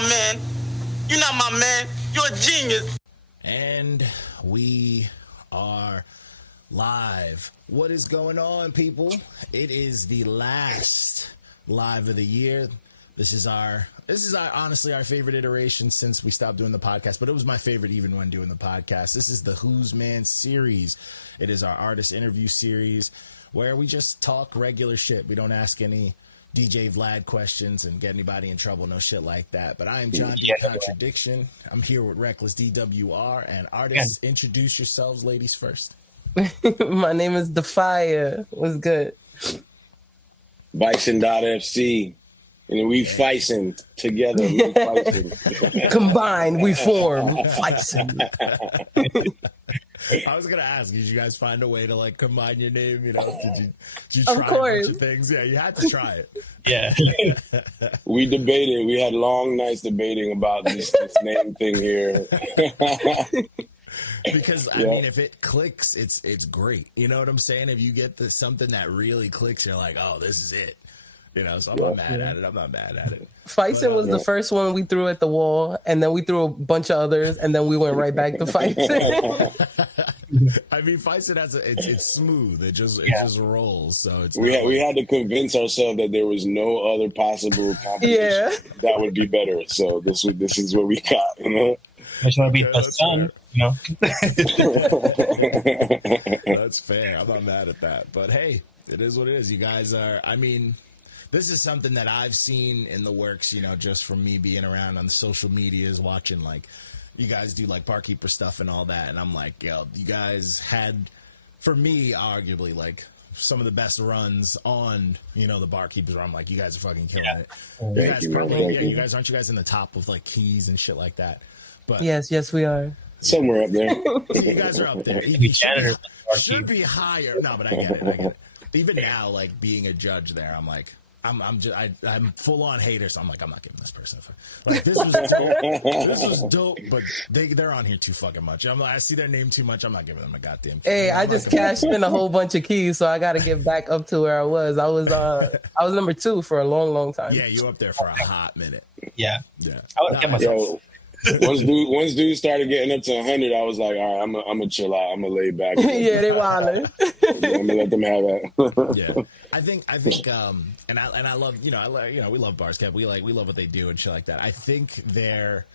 my man. You're not my man. You're a genius. And we are live. What is going on, people? It is the last live of the year. This is honestly our favorite iteration since we stopped doing the podcast, but it was my favorite even when doing the podcast. This is the Who's Man series. It is our artist interview series where we just talk regular shit. We don't ask any DJ Vlad questions and get anybody in trouble, no shit like that. But I am John D. Contradiction. I'm here with RecklessDWR, and artists, introduce yourselves, ladies, first. My name is Daphya. What's good? Bison.FC. And we Bison together. We Bison. Combined, we form Bison. I was gonna ask, did you guys find a way to like combine your name? You know, did you try of course. a bunch of things? Yeah, you had to try it. Yeah. We debated. We had long nights debating about this name thing here. Because I mean, if it clicks, it's great. You know what I'm saying? If you get something that really clicks, you're like, oh, this is it. You know, so I'm not mad at it. I'm not mad at it. Bison was the first one we threw at the wall, and then we threw a bunch of others, and then we went right back to Bison. I mean, Bison has it's smooth. It just rolls. So it's we had to convince ourselves that there was no other possible combination that would be better. So this is what we got. You know, I just want to be the sun. You know, that's fair. I'm not mad at that. But hey, it is what it is. You guys are. I mean, this is something that I've seen in the works, you know, just from me being around on the social medias, watching like you guys do like barkeeper stuff and all that. And I'm like, yo, you guys had, for me, arguably like some of the best runs on, you know, the barkeepers where I'm like, you guys are fucking killing it. You guys aren't you guys in the top of like keys and shit like that? But Yes, we are. Somewhere up there. You guys are up there. Should be higher. No, but I get it. Even now, like being a judge there, I'm like, I'm full on hater, so I'm like, I'm not giving this person like this was dope. This was dope, but they're on here too fucking much. I see their name too much. I'm not giving them a goddamn key. Hey, I just cashed in a whole bunch of keys, so I got to get back up to where I was. I was number 2 for a long time. Yeah, you were up there for a hot minute. Yeah. I would get myself. Yo, once dude started getting up to 100, I was like, all right, I'm gonna chill out. I'm gonna lay back. Yeah, they wildin'. I'm gonna let them have that. Yeah, I think, and I love, we love Bars Cap. We love what they do and shit like that. I think they're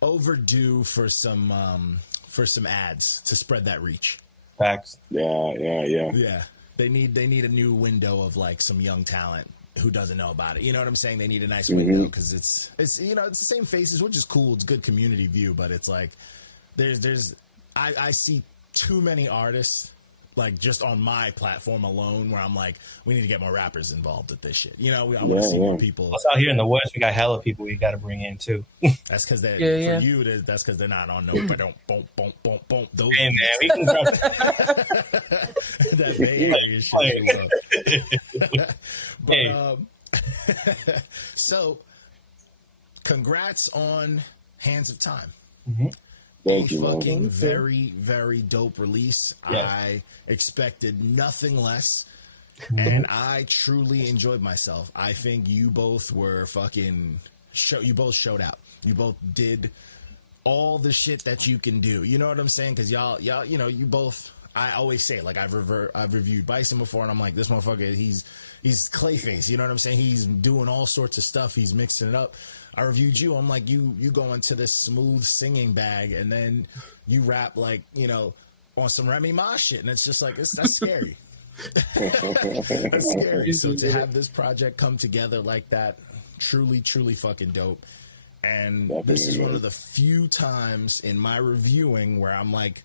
overdue for some ads to spread that reach. Facts. Yeah. They need a new window of like some young talent who doesn't know about it. You know what I'm saying? They need a nice window because it's you know, it's the same faces, which is cool. It's good community view, but it's like I see too many artists like just on my platform alone where I'm like, we need to get more rappers involved with this shit. You know, I want to see more people. Plus out here in the West, we got hella people we got to bring in too. That's because they're for you. That's because they're not on no. Boom. Those hey man, we can drop that Bay Area shit. But so, congrats on Hands of Time. Thank you, fucking man. very, very dope release. Yes. I expected nothing less, and I truly enjoyed myself. I think you both were you both showed out. You both did all the shit that you can do. You know what I'm saying? Because y'all, you know, you both. I always say, like, I've reviewed Bison before, and I'm like, this motherfucker, he's Clayface. You know what I'm saying? He's doing all sorts of stuff. He's mixing it up. I reviewed you. I'm like, you go into this smooth singing bag, and then you rap like, you know, on some Remy Ma shit, and it's just like that's scary. That's scary. So to have this project come together like that, truly, truly fucking dope. And this is one of the few times in my reviewing where I'm like,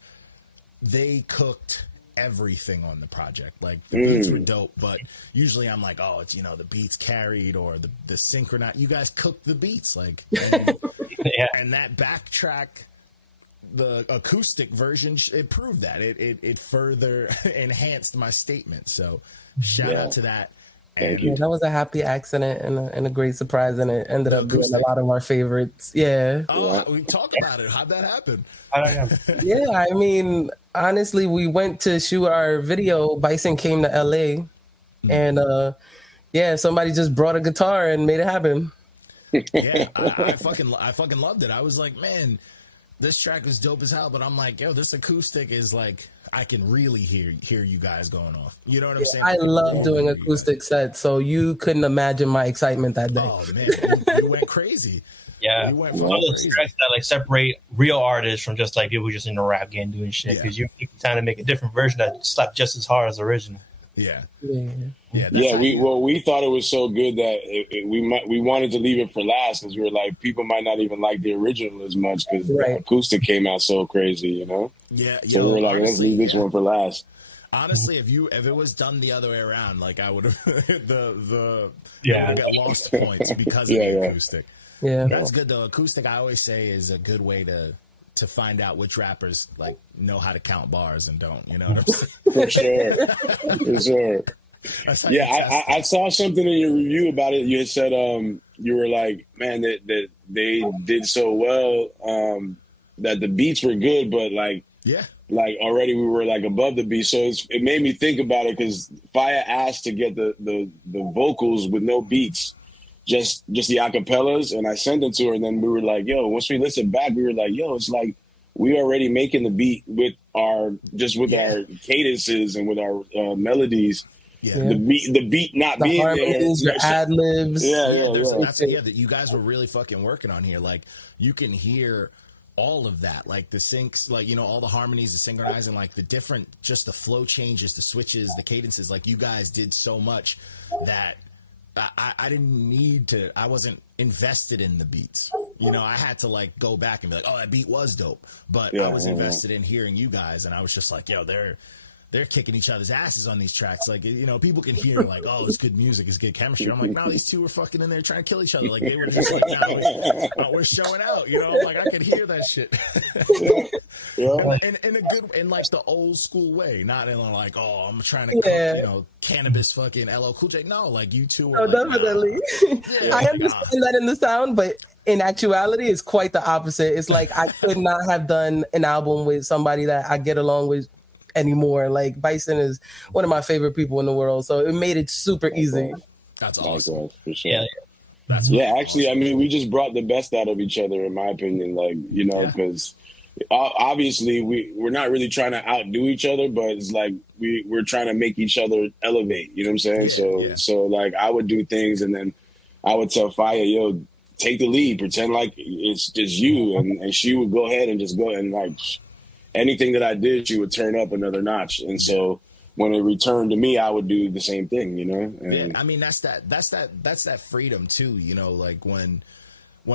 they cooked everything on the project. Like the beats were dope, but usually I'm like, oh, it's, you know, the beats carried or the synchronized. You guys cooked the beats, like, and that backtrack, the acoustic version, it proved that it further enhanced my statement. So shout out to that. Thank you. That was a happy accident and a great surprise, and it ended up being a lot of our favorites. Yeah. Oh, we talked about it. How'd that happen? Yeah, I mean, honestly, we went to shoot our video. Bison came to LA, and somebody just brought a guitar and made it happen. Yeah, I fucking loved it. I was like, man, this track is dope as hell. But I'm like, yo, this acoustic is like, I can really hear you guys going off. You know what I'm saying? I love doing acoustic sets, so you couldn't imagine my excitement that day. Oh man, you went crazy. Yeah, You went all those tracks that like separate real artists from just like people just in the rap game doing shit, because you trying to make a different version that slapped just as hard as the original. Yeah. We thought it was so good that we wanted to leave it for last, because we were like, people might not even like the original as much because the acoustic came out so crazy, you know. Yeah. So we were like, let's leave this one for last. Honestly, if it was done the other way around, like I would have got lost points because of the acoustic. Yeah, that's good though. Acoustic, I always say, is a good way to find out which rappers like know how to count bars and don't. You know what I'm saying? For sure. Yeah, I saw something in your review about it. You had said you were like, man, that they did so well, that the beats were good, but like already we were like above the beat. So it made me think about it, because Faya asked to get the vocals with no beats, just the acapellas, and I sent them to her, and then we were like, yo, once we listened back, we were like, yo, it's like we already making the beat with our cadences and with our melodies. Yeah. The beat not the being harmonies, there. Your ad libs. That you guys were really fucking working on here. Like you can hear all of that, like the syncs, like, you know, all the harmonies, the synchronizing, like the different, just the flow changes, the switches, the cadences. Like you guys did so much that I didn't need to. I wasn't invested in the beats. You know, I had to like go back and be like, oh, that beat was dope. But I was invested in hearing you guys, and I was just like, yo, they're kicking each other's asses on these tracks. Like, you know, people can hear like, oh, it's good music, it's good chemistry. I'm like, no, these two were fucking in there trying to kill each other. Like they were just like, no, we're showing out. You know, like I could hear that shit. And in a good, in like the old school way, not in like, oh, I'm trying to cook, you know, cannabis fucking LL Cool J. No, like you two were. No, like, definitely. I understand that in the sound, but in actuality, it's quite the opposite. It's like I could not have done an album with somebody that I get along with anymore. Like Bison is one of my favorite people in the world, so it made it super easy. That's awesome. For sure. Actually, I mean, we just brought the best out of each other, in my opinion. Like, you know, because obviously we're not really trying to outdo each other, but it's like we're trying to make each other elevate. You know what I'm saying? So like I would do things, and then I would tell Faya, yo, take the lead, pretend like it's just you, and she would go ahead and just go, and like anything that I did, she would turn up another notch. And so when it returned to me, I would do the same thing, you know? And I mean, that's that freedom too, you know, like when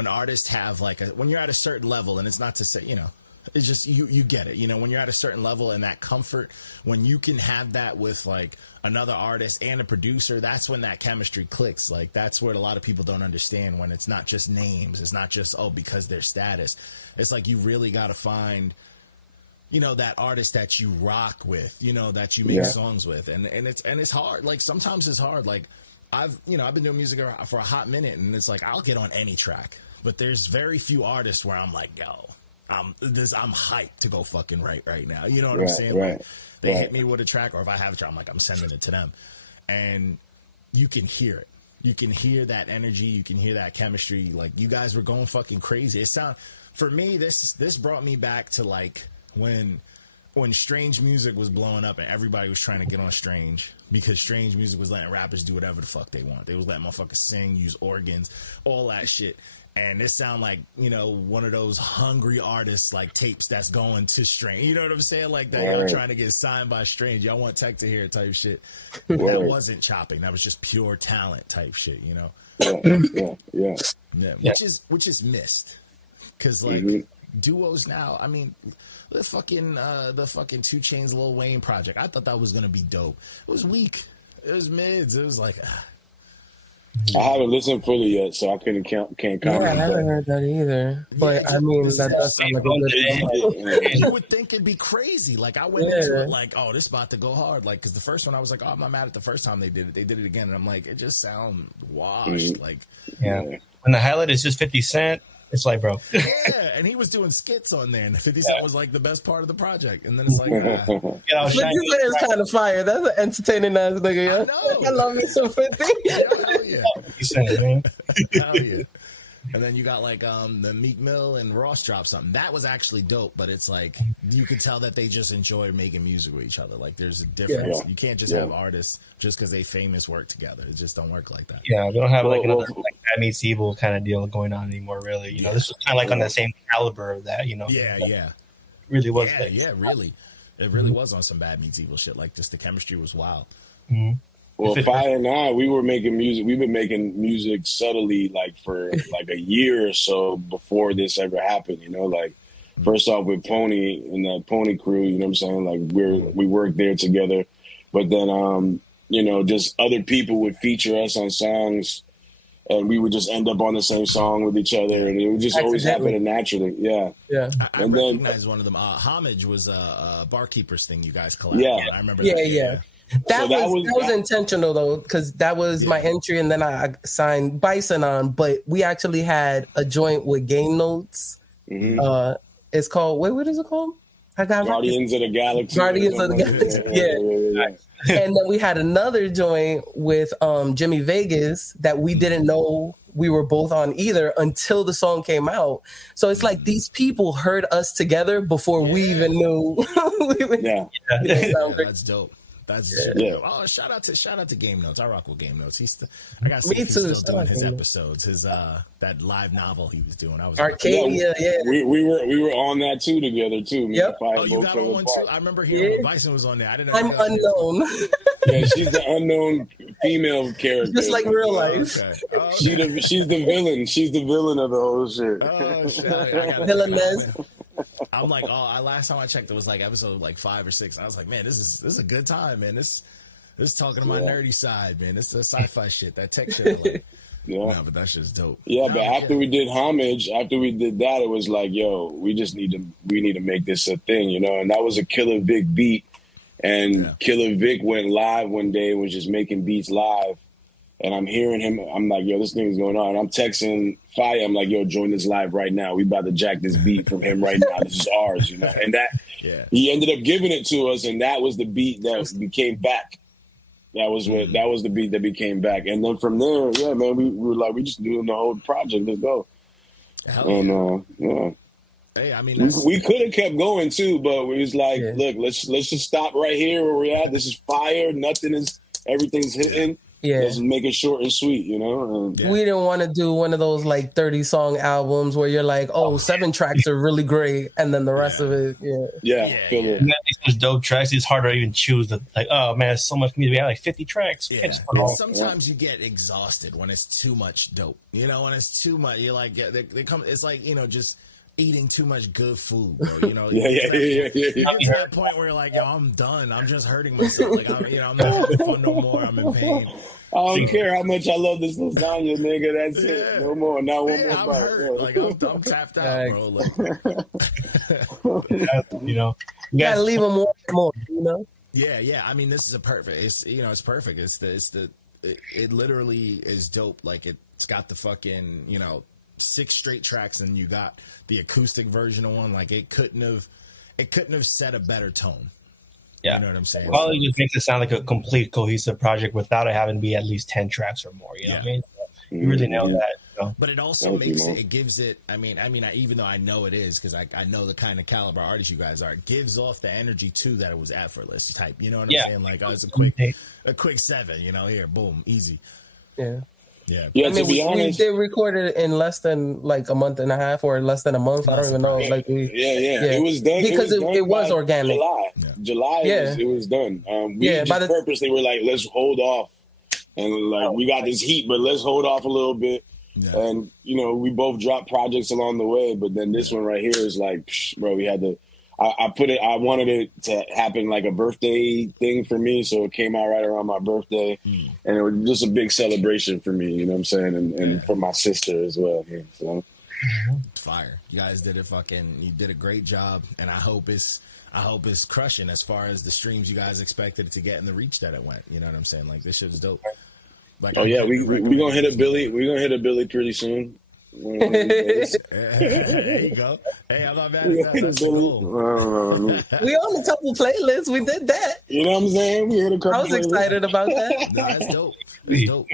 artists have like when you're at a certain level, and it's not to say, you know, it's just, you get it, you know, when you're at a certain level and that comfort, when you can have that with like another artist and a producer, that's when that chemistry clicks. Like that's what a lot of people don't understand, when it's not just names. It's not just, oh, because their status. It's like, you really got to find, you know, that artist that you rock with, you know, that you make songs with. And it's hard. Like sometimes it's hard. Like I've been doing music for a hot minute, and it's like, I'll get on any track, but there's very few artists where I'm like, yo, I'm hyped to go fucking right now. You know what I'm saying? Like, they hit me with a track, or if I have a track, I'm like, I'm sending it to them. And you can hear it. You can hear that energy. You can hear that chemistry. Like you guys were going fucking crazy. For me, this brought me back to like, when Strange music was blowing up and everybody was trying to get on Strange, because Strange music was letting rappers do whatever the fuck they want. They was letting motherfuckers sing, use organs, all that shit. And this sound like, you know, one of those hungry artists like tapes that's going to Strange. You know what I'm saying? Like that y'all trying to get signed by Strange. Y'all want Tech to hear type shit. That wasn't chopping. That was just pure talent type shit, you know? Which is missed. Cause like duos now, I mean, the fucking 2 Chainz Lil Wayne project, I thought that was gonna be dope. It was weak. It was mids. It was like I haven't listened fully yet, so I can't comment. Yeah, I haven't heard that either. But I mean, that does sound like a good. You would think it'd be crazy. Like I went into it like, oh, this about to go hard. Like, because the first one I was like, oh, I'm not mad at the first time they did it. They did it again, and I'm like, it just sound washed. Like, when the highlight is just 50 Cent. It's like, bro. Yeah, and he was doing skits on there, and 50 Cent was like the best part of the project. And then it's like, 50 Cent is kind of fire. That's an entertaining ass nigga, yeah. I love me some 50. Hell yeah. 50 Cent, man. Hell yeah. And then you got like the Meek Mill and Ross dropped something. That was actually dope, but it's like you could tell that they just enjoy making music with each other. Like there's a difference. You can't just have artists just because they famous work together. It just don't work like that. Yeah, we don't have like another like Bad Meets Evil kind of deal going on anymore, really. You know, this was kind of like on the same caliber of that, you know. Yeah. Really was. Really. It really was on some Bad Meets Evil shit. Like just the chemistry was wild. Mm-hmm. Well, Fire and I, we were making music. We've been making music subtly, like for like a year or so before this ever happened. You know, like first off with Pony and that Pony crew. You know what I'm saying? Like we worked there together, but then you know, just other people would feature us on songs, and we would just end up on the same song with each other, and it would just always happen naturally. Yeah. I recognize one of them. Homage was a Barkeepers thing you guys collabed. Yeah, on. I remember that. Yeah. That was intentional though, because that was my entry, and then I signed Bison on. But we actually had a joint with Game Notes. Mm-hmm. It's called what is it called? Guardians of the Galaxy. Guardians of the Galaxy. Yeah. And then we had another joint with Jimmy Vegas that we didn't know we were both on either until the song came out. So it's like these people heard us together before we even knew. That's dope. That's Oh, shout out to Game Notes. I rock with Game Notes. I got to see if he's still doing his episodes. His that live novel he was doing. I was Arcadia. We were on that too together too. Yep. Oh, you got on one too. I remember hearing when Bison was on there. I didn't know. I'm unknown. Yeah, she's the unknown female character, just like real life. Okay. She's the villain. She's the villain of the whole shit. Oh shit! Villainess. I'm like, last time I checked, it was like episode like 5 or 6. I was like, man, this is a good time, man. This is talking to my nerdy side, man. This is the sci-fi shit, that tech shit. Like, but that shit's dope. Yeah, but after we did Homage, after we did that, it was like, yo, we need to make this a thing, you know. And that was a Killer Vic beat, and Killer Vic went live one day and was just making beats live. And I'm hearing him. I'm like, yo, this thing's going on. And I'm texting Fire. I'm like, yo, join this live right now. We about to jack this beat from him right now. This is ours, you know. And that he ended up giving it to us, and that was the beat that became back. That was the beat that became back. And then from there, man, we were like, we just doing the whole project. Let's go. Hey, I mean, we could have kept going too, but we was like, look, let's just stop right here where we're at. This is fire. Everything's hitting. Yeah, let's make it short and sweet, you know. We didn't want to do one of those like 30-song albums where you're like, 7 tracks are really great, and then the rest of it, And these dope tracks, it's hard to even choose. Like, oh man, it's so much music. We have like 50 tracks. Yeah. And sometimes you get exhausted when it's too much dope. You know, when it's too much, you're like, they come. It's like, you know, just eating too much good food, bro. You know, you get to that point where you're like, yo, I'm done. I'm just hurting myself. Like, I'm not having fun no more. I'm in pain. I don't care how much I love this lasagna, nigga. That's it. No more. Not one more. I'm hurt. Like, I'm tapped out, bro. Like, you know, you gotta leave them more. You know. Yeah. I mean, this is perfect. It's perfect. It literally is dope. Like, it's got the fucking, 6 straight tracks, and you got the acoustic version of one. Like, it couldn't have set a better tone. Yeah, you know what I'm saying? Well, it just makes it sound like a complete cohesive project without it having to be at least 10 tracks or more. You know what I mean? You really nailed that. You know? But it also gives it. I mean, even though I know it is, because I know the kind of caliber artist you guys are, it gives off the energy too that it was effortless type. You know what I'm saying? Like, it's a quick 7. You know, here, boom, easy. Yeah. Yeah. I mean, we did record it in less than like a month and a half or less than a month. I don't even know. Like it was done because it was organic. July, it was done. We just purposely were like, let's hold off, and like we got this heat, but let's hold off a little bit. Yeah. And we both dropped projects along the way, but then this one right here is like, bro, we had to. I wanted it to happen like a birthday thing for me, so it came out right around my birthday, and it was just a big celebration for me. You know what I'm saying, and for my sister as well. Yeah, so. It's fire. You guys did it. You did a great job, and I hope it's crushing as far as the streams you guys expected it to get and the reach that it went. You know what I'm saying? Like, this shit's dope. Like, we gonna hit a Billy. We're gonna hit a Billy pretty soon. There you go. Hey, I'm not mad at that. That's cool. We on a couple playlists. We did that. You know what I'm saying? We hit a couple. I was excited about that. No, that's dope. That's dope.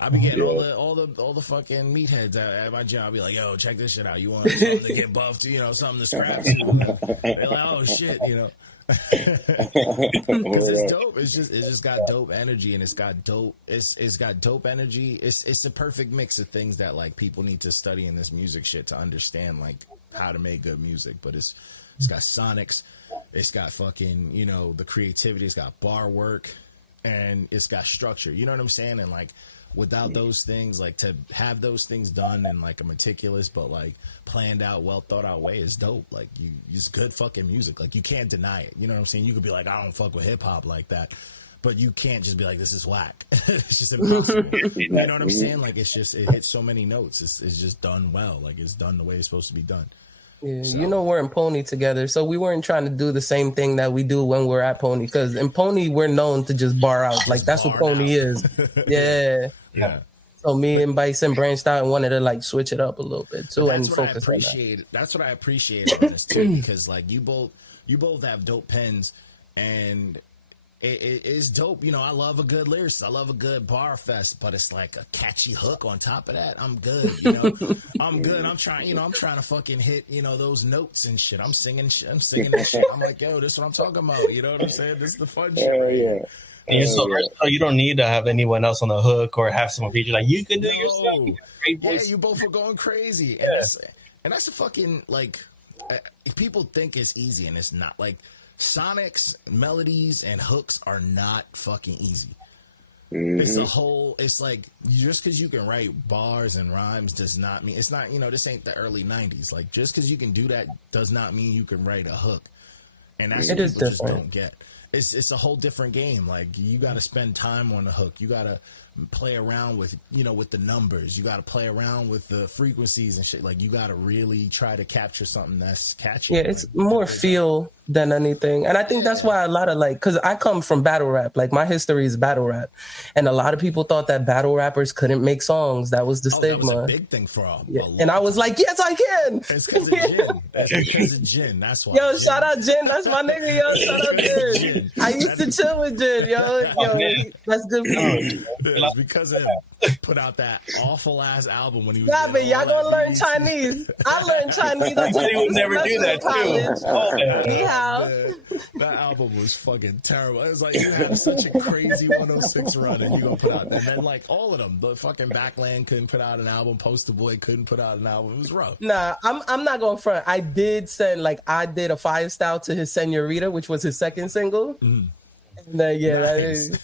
I be getting all the fucking meatheads at my gym. I'll be like, yo, check this shit out. You want something to get buffed, something to scrap to? They're like, oh shit, Because it's dope. It's just got dope energy, and it's got dope energy. It's the perfect mix of things that like people need to study in this music shit to understand like how to make good music. But it's got sonics, it's got fucking the creativity, it's got bar work, and it's got structure. You know what I'm saying? And like without those things, like to have those things done in like a meticulous but like planned out, well thought out way is dope. Like it's good fucking music. Like you can't deny it. You know what I'm saying? You could be like, I don't fuck with hip hop like that, but you can't just be like, this is whack. It's just impossible. You know what I'm saying? Like it hits so many notes. It's just done well. Like it's done the way it's supposed to be done. Yeah, so. We're in Pony together, so we weren't trying to do the same thing that we do when we're at Pony. Because in Pony, we're known to just bar out. Like that's what Pony is. Yeah. So me and Bison branched out and wanted to like switch it up a little bit too, and focus on that. That's what I appreciate on this too, because like you both have dope pens, and it is dope. I love a good lyricist. I love a good bar fest, but it's like a catchy hook on top of that. I'm good. I'm good. I'm trying to fucking hit, those notes and shit. I'm singing that shit. I'm like, yo, this is what I'm talking about. You know what I'm saying? This is the fun shit. And so you don't need to have anyone else on the hook or have someone feature. Like you can do yourself. Yeah, you both were going crazy, and that's a fucking like. People think it's easy, and it's not. Like sonics, melodies, and hooks are not fucking easy. It's like just because you can write bars and rhymes does not mean it's not. This ain't the early '90s. Like just because you can do that does not mean you can write a hook, and that's what people just don't get. It's a whole different game. Like you got to spend time on the hook. You got to play around with with the numbers. You got to play around with the frequencies and shit. Like you got to really try to capture something that's catchy. Yeah, it's more feel than anything, and I think that's why a lot of because I come from battle rap. Like my history is battle rap, and a lot of people thought that battle rappers couldn't make songs. That was the stigma. That was a big thing for all. Yeah. And I was like, yes, I can. It's because of Jin. That's because of Jin. That's why. Yo, shout out Jin. That's my nigga. Yo, shout out Jin. I used to chill with Jin. Yo, that's good for you. It's because of him. Put out that awful ass album when he was. But y'all gonna learn Chinese. I learned Chinese. He would never do that too. That album was fucking terrible. It was like you have such a crazy 106 run, and you gonna put out, and then like all of them, the fucking Backland couldn't put out an album. Poster Boy couldn't put out an album. It was rough. Nah, I'm not going front. I did a Fire Style to his Senorita, which was his second single. And Nice.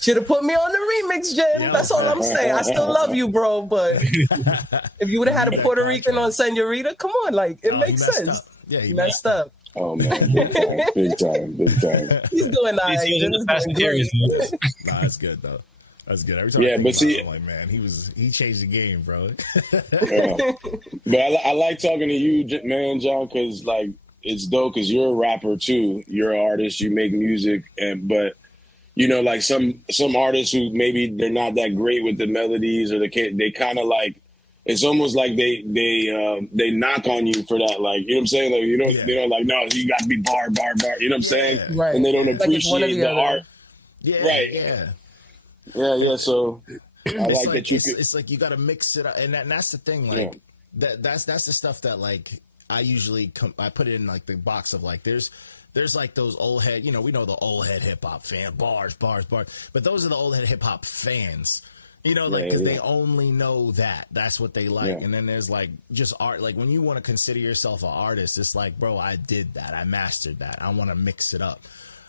Should have put me on the remix, Jen. That's all I'm saying. I still love you, bro. But if you would have had a Puerto Rican on Senorita, come on, like it makes sense. Up. Yeah, he messed up. Oh man, big time. He's doing all right. Nah, that's good though. That's good. Every time I'm like, man, he changed the game, bro. But I like talking to you, man, John, because like it's dope because you're a rapper too. You're an artist. You make music, but like some artists who maybe they're not that great with the melodies, or they kind of like, it's almost like they knock on you for that. Like, you know what I'm saying? Like, they don't like, no, you got to be bar. You know what I'm saying? Right. And they don't appreciate the art. Yeah. Right. Yeah. So I like that you could. It's like you got to mix it up, and that's the thing. Like that's the stuff that like I usually I put it in like the box of like there's like those old head, we know the old head hip hop fan, bars, but those are the old head hip hop fans, because they only know that. That's what they like. And then there's like just art. Like when you want to consider yourself an artist, it's like, bro, I did that. I mastered that. I want to mix it up.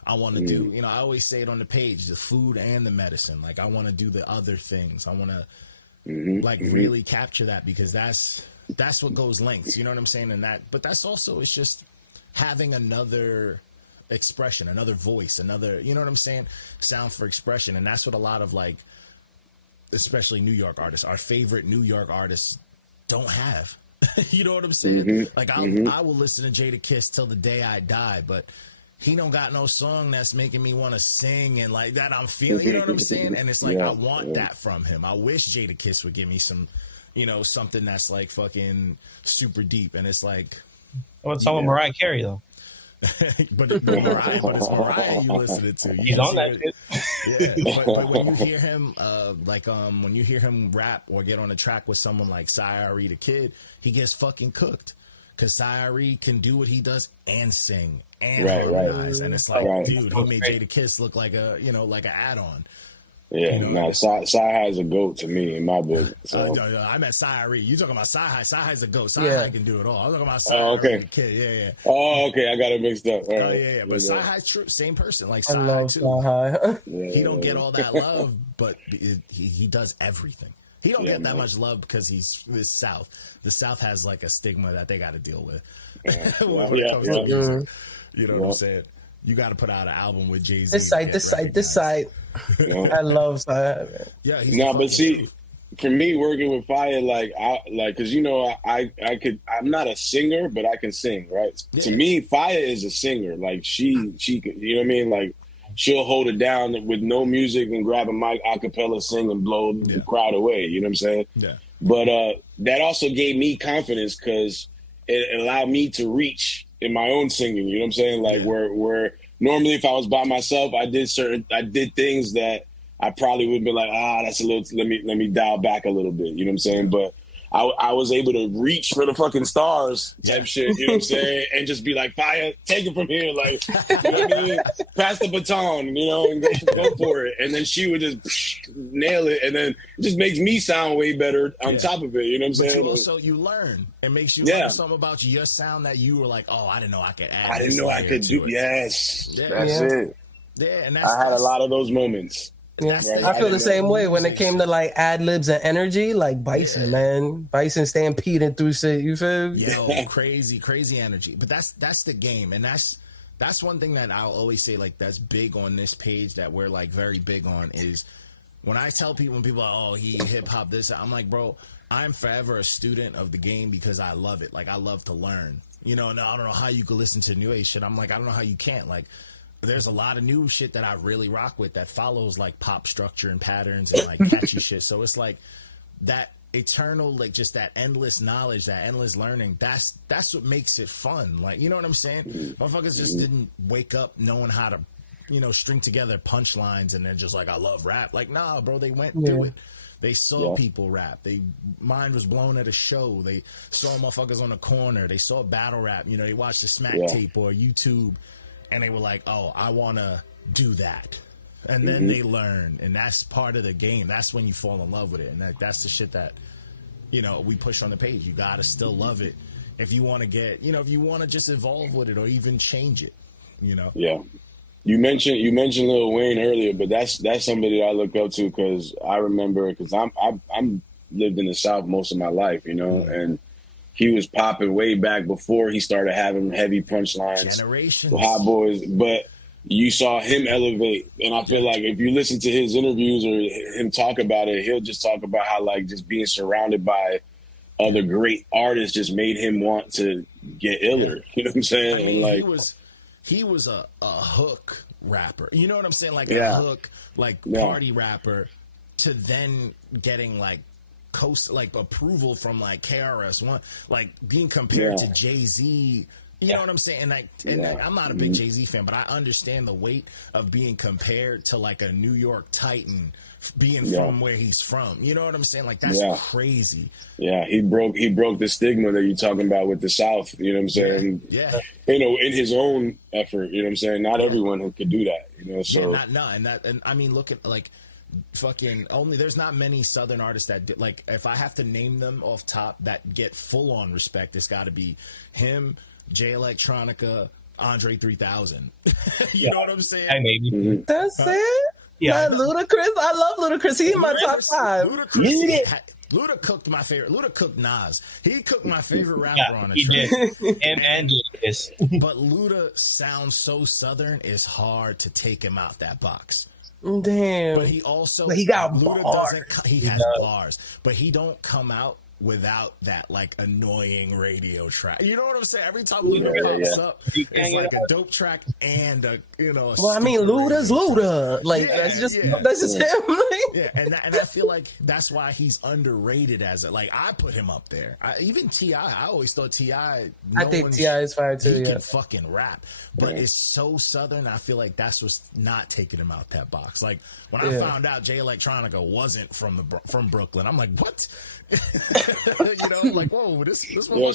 I want to do, I always say it on the page, the food and the medicine. Like I want to do the other things. I want to really capture that, because that's what goes lengths. You know what I'm saying? But that's also, it's just having another expression, another voice, another, you know what I'm saying, sound for expression. And that's what a lot of like, especially New York artists, our favorite New York artists don't have. You know what I'm saying? Like I will listen to Jadakiss till the day I die, but he don't got no song that's making me want to sing and like that I'm feeling, you know what I'm saying? And it's like, I want that from him. I wish Jadakiss would give me some, something that's like fucking super deep. And it's like, what's song with Mariah Carey though? but it's Mariah you listening to. He's on that shit. Yeah, but when you hear him, when you hear him rap or get on a track with someone like Syari the Kid, he gets fucking cooked. Because Syari can do what he does and sing and harmonize. And it's like, dude, he made Jada Kiss look like like an add-on. Yeah, Sci-Hi is a GOAT to me in my book. So. I meant Syari. You talking about Sci-Hi. Sci-Hi's a GOAT. Sci-Hi can do it all. I'm talking about Syari. Oh, okay. The Kid. Yeah. Oh, okay. I got it mixed up. All right. Yeah. But Sci-Hi's true. Same person. Like I love Sci-Hi, too. Sci-Hi. He don't get all that love, but he does everything. He don't get that much love because he's the South. The South has like a stigma that they got to deal with. When it comes to music. You know what I'm saying? You got to put out an album with Jay-Z. This side. I love Sci-Hi. Yeah, but see, for me, working with Fire, because I'm not a singer, but I can sing, right? Yeah. To me, Fire is a singer. Like she, you know what I mean? Like she'll hold it down with no music and grab a mic, a cappella, sing, and blow the crowd away. You know what I'm saying? Yeah. But that also gave me confidence because it allowed me to reach in my own singing. You know what I'm saying? Like where normally if I was by myself, I did things that I probably would be like, that's a little. Let me dial back a little bit. You know what I'm saying? But I was able to reach for the fucking stars type shit, you know what I'm saying? And just be like, Fire, take it from here. Like, you know what I mean? Pass the baton, and go for it. And then she would just nail it. And then it just makes me sound way better on top of it. You know what I'm saying? But you learn. It makes you learn something about your sound that you were like, I didn't know I could add. I didn't know I could do. Yes. That's it. Yeah. And I had a lot of those moments. Yeah, right. I feel the same way when it came to like ad libs and energy, like Bison, man. Bison stampeding through shit. You feel? Yo, crazy energy. But that's the game, and that's one thing that I'll always say, like that's big on this page that we're like very big on is when I tell people, when people are he hip hop this, I'm like, bro, I'm forever a student of the game because I love it. Like I love to learn. And I don't know how you could listen to new age shit. I'm like, I don't know how you can't. Like there's a lot of new shit that I really rock with that follows like pop structure and patterns and like catchy shit. So it's like that eternal, like just that endless knowledge, that endless learning. That's what makes it fun. Like, you know what I'm saying? Motherfuckers just didn't wake up knowing how to, string together punchlines and then just like, I love rap. Like, nah, bro, they went through it. They saw people rap. Mind was blown at a show. They saw motherfuckers on the corner. They saw battle rap. They watched the Smack tape or YouTube. And they were like, I want to do that. And then they learn. And that's part of the game. That's when you fall in love with it. And that's the shit that, we push on the page. You got to still love it. If you want to get, if you want to just evolve with it or even change it, Yeah. You mentioned Lil Wayne earlier, but that's somebody I look up to because I remember, because I'm lived in the South most of my life, and he was popping way back before he started having heavy punchlines. Generations. Hot Boys. But you saw him elevate. And I feel like if you listen to his interviews or him talk about it, he'll just talk about how like just being surrounded by other great artists just made him want to get iller. You know what I'm saying? I mean, and like he was a hook rapper. You know what I'm saying? Like a hook, like party rapper to then getting like approval from like KRS-One, like being compared to Jay-Z. You know what I'm saying? And I'm not a big Jay-Z fan, but I understand the weight of being compared to like a New York Titan being from where he's from. You know what I'm saying? Like that's crazy. Yeah, he broke the stigma that you're talking about with the South. You know what I'm saying? Yeah. In his own effort. You know what I'm saying? Not everyone who could do that. So and I mean, look at like. Fucking only there's not many Southern artists that do, like if I have to name them off top that get full on respect, it's got to be him, Jay Electronica, Andre 3000. You know what I'm saying? That's it. Yeah, Ludacris. I love Ludacris. He's in my top 5. Luda cooked my favorite. Luda cooked Nas. He cooked my favorite rapper on a track. and yes. But Luda sounds so Southern. It's hard to take him out that box. Damn. But he also he got Luda bars. He has bars, but he don't come out without that like annoying radio track. You know what I'm saying? Every time Luda pops up, it's like a dope track and a well, I mean, Luda's Luda. Like that's just him. Yeah, and I feel like that's why he's underrated as it. Like I put him up there. Even T.I. I always thought T.I. I think T.I. is fire too. He can fucking rap, but it's so southern. I feel like that's what's not taking him out that box. Like when I found out Jay Electronica wasn't from Brooklyn, I'm like, what? You know, like, whoa, this he from the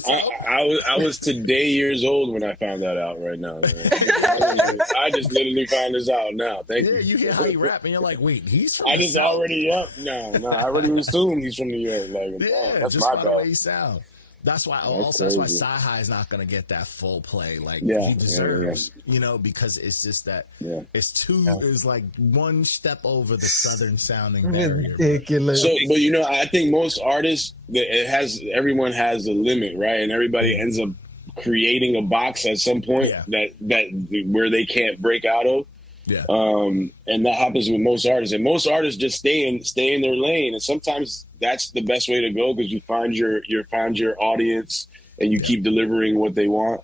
South. I was today years old when I found that out. Right now, man. I just literally found this out now. Thank you. Yeah, you hear how he rap, and you're like, wait, he's from. I the just South? already up. No, I already assumed he's from New York. Like, that's just my by the bad. way he sounds. That's why. That's why Sci-Hi is not going to get that full play like he deserves. You know, because it's just that it's is like one step over the southern sounding barrier. Ridiculous. So, but you know, I think most artists everyone has a limit, right? And everybody ends up creating a box at some point that where they can't break out of. Yeah. And that happens with most artists, and most artists just stay in their lane, and sometimes that's the best way to go because you find your audience and you keep delivering what they want.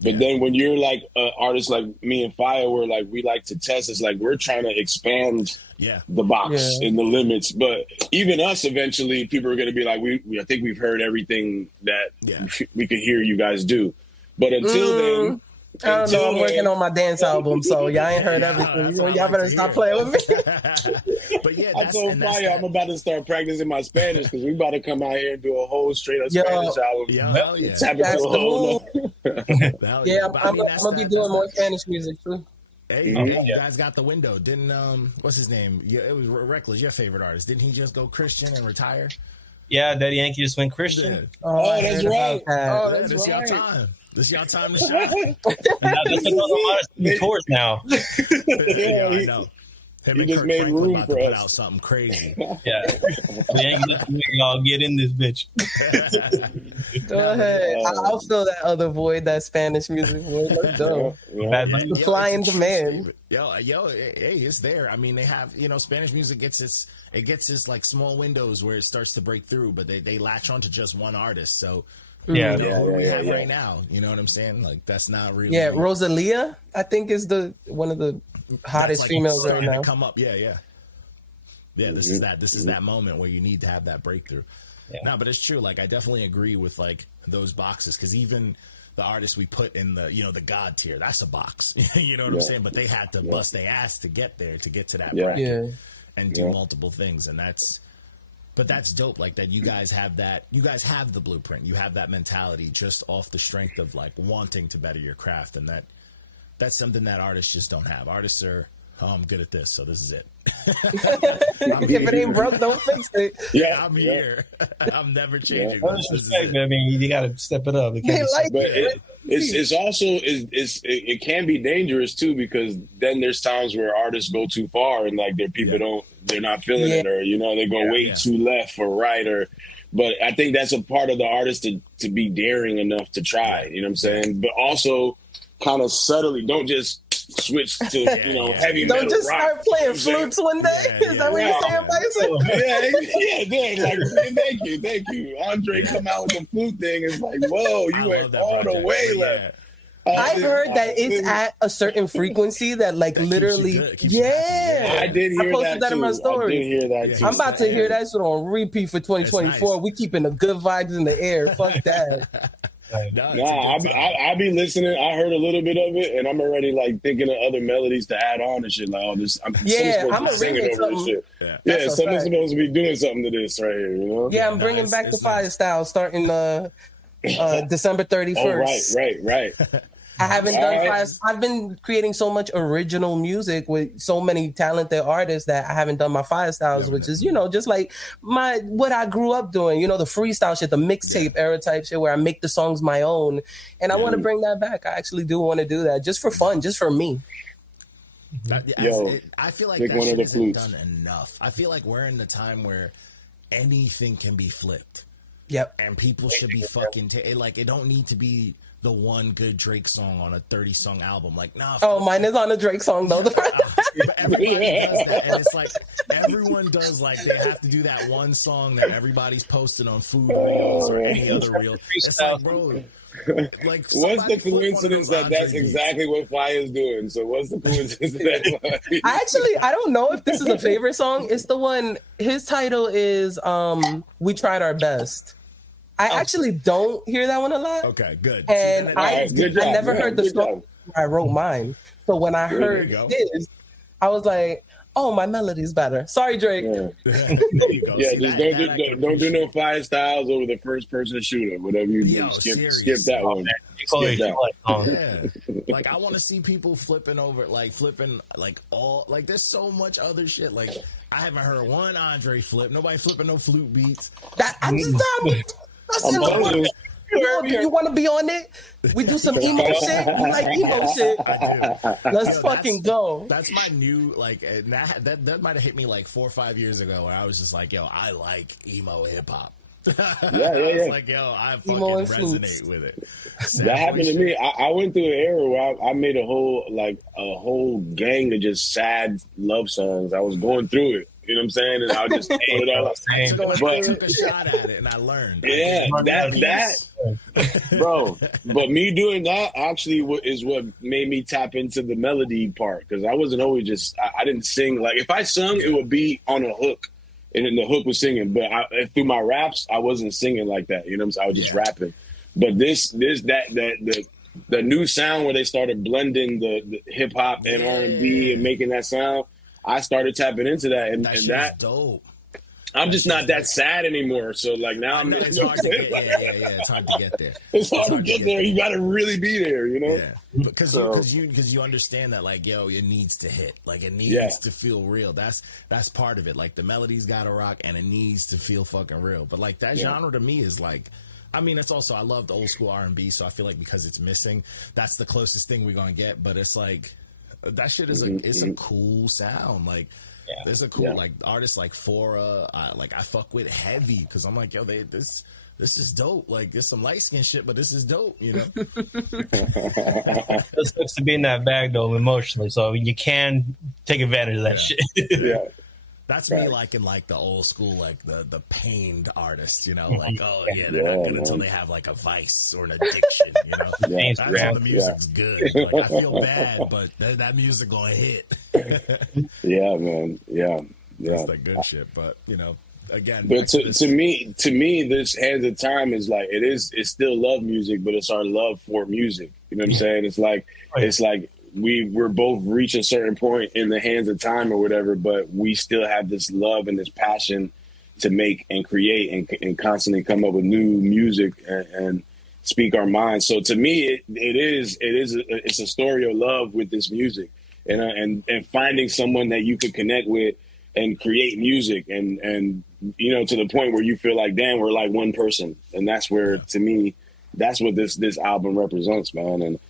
But then when you're like artists like me and Fire, where like we like to test, it's like we're trying to expand the box and the limits. But even us, eventually, people are going to be like, I think we've heard everything that we could hear you guys do. But until then. I don't know. I'm working on my dance album, so y'all ain't heard everything. Y'all better stop playing with me. But yeah, I told Fire I'm about to start practicing my Spanish because we about to come out here and do a whole straight up Spanish album. That's the move. Yeah, I'm gonna be doing more Spanish music too. Hey, you guys got the window. Didn't what's his name? Yeah, it was Reckless, your favorite artist. Didn't he just go Christian and retire? Yeah, Daddy Yankee just went Christian. Yeah. Oh, that's right. That's y'all time. This y'all time to shine. That's another tours now. Yeah, I know. Him and Kirk Franklin about to put out something crazy. Yeah, we ain't letting y'all get in this bitch. Go ahead. I'll fill that other void, that Spanish music void. Let's go. Fly in demand. Yo, hey, it's there. I mean, they have, Spanish music gets its like small windows where it starts to break through, but they latch onto just one artist. So. Who we have right now, you know what I'm saying? Like that's not really. Yeah, Rosalia, I think is one of the hottest females right now. Come up, yeah. This is that moment where you need to have that breakthrough. Yeah. No, but it's true. Like I definitely agree with like those boxes because even the artists we put in the the God tier, that's a box. You know what I'm saying? But they had to bust their ass to get there, to get to that bracket and do multiple things, and that's. But that's dope, like that you guys have that. You guys have the blueprint. You have that mentality just off the strength of like wanting to better your craft, and that's something that artists just don't have. Artists are, I'm good at this, so this is it. If it ain't broke, don't fix it. Yeah, I'm here. I'm never changing. Respect, I mean, you got to step it up. It's also it can be dangerous too because then there's times where artists go too far and like their people they're not feeling it or they go way too left or right but I think that's a part of the artist to be daring enough to try, you know what I'm saying? But also kind of subtly, don't just switch to heavy metal. Don't just rock, start playing flutes one day. Is that what you're saying, Bison? Thank you. Andre come out with the flute thing. It's like, whoa, you went all the way left. I've heard that it's at a certain frequency that like literally, I did hear I posted that in my story. I did hear that too. I'm about to hear that shit on repeat for 2024. We keeping the good vibes in the air. Fuck that. I be listening. I heard a little bit of it, and I'm already like thinking of other melodies to add on and shit. Like, I'm singing over this shit. Yeah, someone's supposed to be doing something to this right here. Yeah, I'm bringing back the fire style starting December 31st. Oh, right. I haven't done fire. I've been creating so much original music with so many talented artists that I haven't done my fire styles, which is, just like what I grew up doing, the freestyle shit, the mixtape era type shit where I make the songs my own. And I want to bring that back. I actually do want to do that just for fun, just for me. I feel like that shit isn't done enough. I feel like we're in the time where anything can be flipped. Yep. And people should be fucking it don't need to be the one good Drake song on a 30-song album. Like, nah. Oh, mine is on a Drake song though. But everybody does that, and it's like everyone does like they have to do that one song that everybody's posting on food reels or any other reel. It's like, bro, like what's the coincidence that that's exactly what Fire's doing? So what's the coincidence that I don't know if this is a favorite song. It's the one. His title is "We Tried Our Best." I actually don't hear that one a lot. Okay, good. And I never heard the song. I wrote mine. So when I heard his, I was like, "Oh, my melody's better." Sorry, Drake. Yeah, there you go. Yeah, just don't do no Fire Styles over the first person shooter. Whatever you do, skip that one. Skip that. Yeah. Like I want to see people flipping all like. There's so much other shit. Like I haven't heard one Andre flip. Nobody flipping no flute beats. You want to be on it? We do some emo shit. You like emo shit? I do. Let's fucking go. That's my new that might have hit me like 4 or 5 years ago where I was just like, yo, I like emo hip hop. Yeah. I was like, yo, I fucking resonate with it. That happened to me. I went through an era where I made a whole gang of just sad love songs. I was going through it. You know what I'm saying? And I'll just pull it up. I took a shot at it and I learned. Yeah, that, bro. But me doing that actually is what made me tap into the melody part because I wasn't always I didn't sing. Like if I sung, it would be on a hook and then the hook was singing. But through my raps, I wasn't singing like that. You know what I'm saying? I was just rapping. But the new sound where they started blending the hip hop and R&B and making that sound. I started tapping into that, and that dope. I'm just not that sad anymore. So like now it's hard to get, it's hard to get there. It's hard to get there. You got to really be there, you know. Yeah, because you understand that like it needs to hit, like it needs to feel real. That's part of it. Like the melody's got to rock, and it needs to feel fucking real. But like that genre to me is like. I mean, it's also I love the old school R&B, so I feel like because it's missing, that's the closest thing we're gonna get. But it's like. That shit is it's a cool sound. Like there's a cool like artists like Fora. I fuck with heavy because I'm like, yo, this is dope. Like there's some light skin shit, but this is dope. You know, it sucks to be in that bag though emotionally. So you can take advantage of that shit. Yeah. That's me liking like the old school, like the pained artists, you know, like they're not good until they have like a vice or an addiction, you know. That's when the music's good. Like I feel bad, but that music gonna hit. Yeah, man. Yeah. That's the good shit. But you know, again, but to me, this Hands of Time is like it's still love music, but it's our love for music. You know what I'm saying? It's like we're both reach a certain point in the Hands of Time or whatever, but we still have this love and this passion to make and create and constantly come up with new music and speak our minds. So to me, it's a story of love with this music and finding someone that you could connect with and create music and you know to the point where you feel like damn we're like one person, and that's where to me that's what this album represents, man. And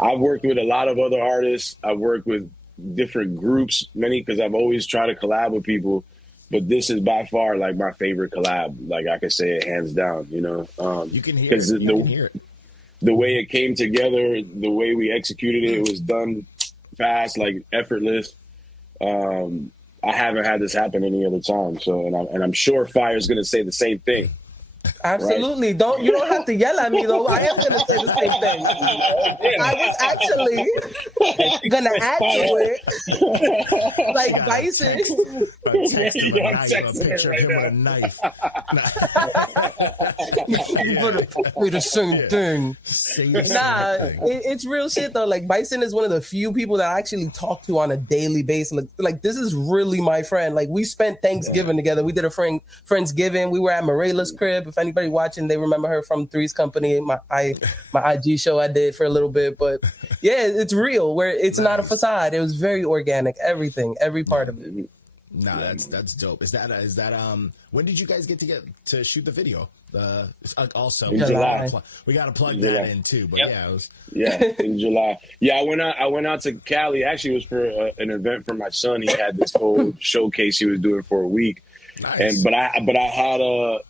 I've worked with a lot of other artists. I've worked with different groups, many, because I've always tried to collab with people. But this is by far like my favorite collab. Like I could say it hands down, you know. You can hear it. The way it came together, the way we executed it, it was done fast, like effortless. I haven't had this happen any other time. So, and I'm sure Fire's going to say the same thing. Absolutely. Right. You don't have to yell at me though. I am gonna say the same thing. I was actually gonna add to it. Like Bison. Text him a picture of him with a knife. With the same thing. It's real shit though. Like Bison is one of the few people that I actually talk to on a daily basis. Like this is really my friend. Like we spent Thanksgiving together. We did a Friendsgiving. We were at Morela's crib. If anybody watching, they remember her from Three's Company, my IG show I did for a little bit. But yeah, it's real. Where it's not a facade. It was very organic. Everything, every part of it. No, that's dope. Is that when did you guys get to shoot the video? Also, July. We got to plug that in too. But it was in July. Yeah, I went out to Cali. Actually, it was for an event for my son. He had this whole showcase he was doing for a week. Nice. But I had a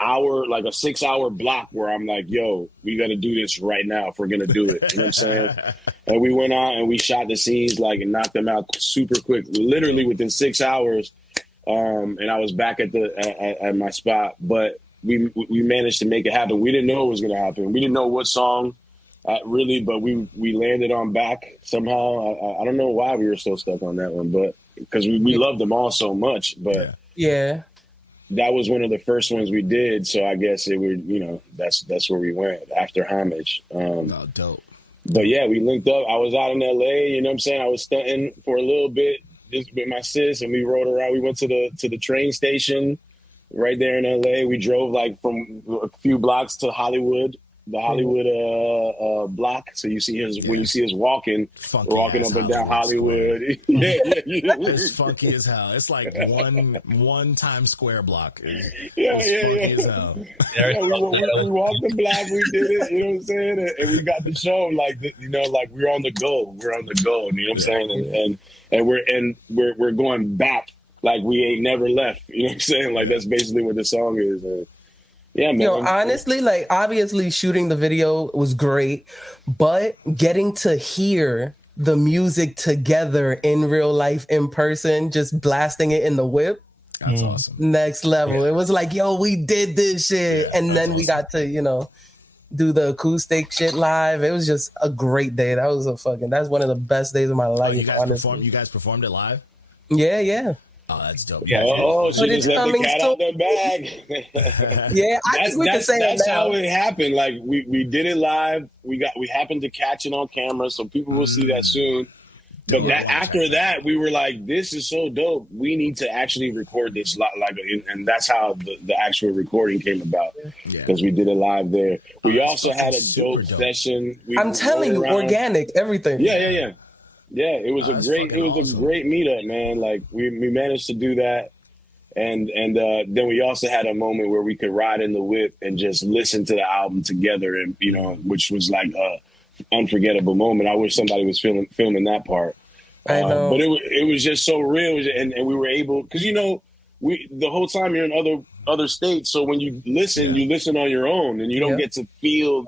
6-hour block where I'm like, yo, we got to do this right now if we're gonna do it. You know what I'm saying? And we went out and we shot the scenes and knocked them out super quick, literally within 6 hours. And I was back at my spot, but we managed to make it happen. We didn't know it was gonna happen. We didn't know what song. Really, but we landed on Back somehow. I don't know why we were so stuck on that one, but because we loved them all so much. But yeah, that was one of the first ones we did. So I guess it would, that's where we went after Homage. Dope. But yeah, we linked up. I was out in LA. You know what I'm saying? I was stunting for a little bit just with my sis, and we rode around. We went to the train station right there in LA. We drove from a few blocks to Hollywood. The Hollywood block. So you see when you see us walking up and down Hollywood. It's funky as hell. It's like one Times Square block. It's funky as hell. We walked the block. We did it. You know what I'm saying? And we got to show them we're on the go. We're on the go. You know what I'm saying? And we're going back like we ain't never left. You know what I'm saying? Like that's basically what the song is. Yeah, man. Honestly, obviously shooting the video was great, but getting to hear the music together in real life, in person, just blasting it in the whip. That's awesome. Next level. Yeah. It was like, yo, we did this shit. And then we got to, do the acoustic shit live. It was just a great day. That's one of the best days of my life. You guys performed it live? Yeah. Oh, that's dope. Yeah. She just let the cat out the bag. Yeah, I think we can say that's that now. how it happened. Like we did it live. We happened to catch it on camera, so people will see that soon. But after that, we were like, "This is so dope. We need to actually record this and that's how the actual recording came about because we did it live there. We also had a dope session. I'm telling you, organic, everything. Yeah. Yeah, it was a great meetup, man. Like we managed to do that, and then we also had a moment where we could ride in the whip and just listen to the album together, and which was like a unforgettable moment. I wish somebody was filming that part. I know, but it was just so real, and we were able because the whole time you're in other states, so when you listen on your own, and you don't get to feel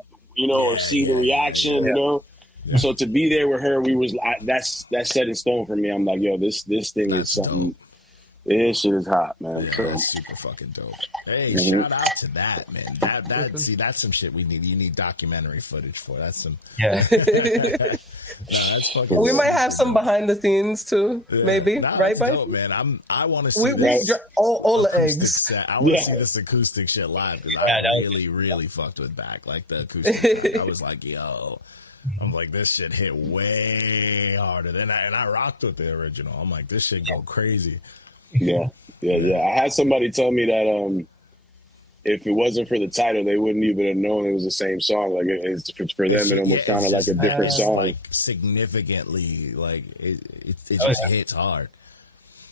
or see the reaction, So to be there with her, that's set in stone for me. I'm like, yo, this thing is something. Dope. This shit is hot, man. Yeah, that's super fucking dope. Hey, shout out to that, man. That's some shit we need. You need documentary footage for. That's some. Yeah. That's fucking. We might have some behind the scenes too, maybe. Right, dope, man. I want to see all the eggs. I want to see this acoustic shit live because I really fucked with Back. Like the acoustic. I was like, yo. I'm like, this shit hit way harder than I rocked with the original. I'm like, this shit go crazy. Yeah. I had somebody tell me that if it wasn't for the title, they wouldn't even have known it was the same song. Like it's for them, it almost sounded like a different song. Like significantly, like it just hits hard.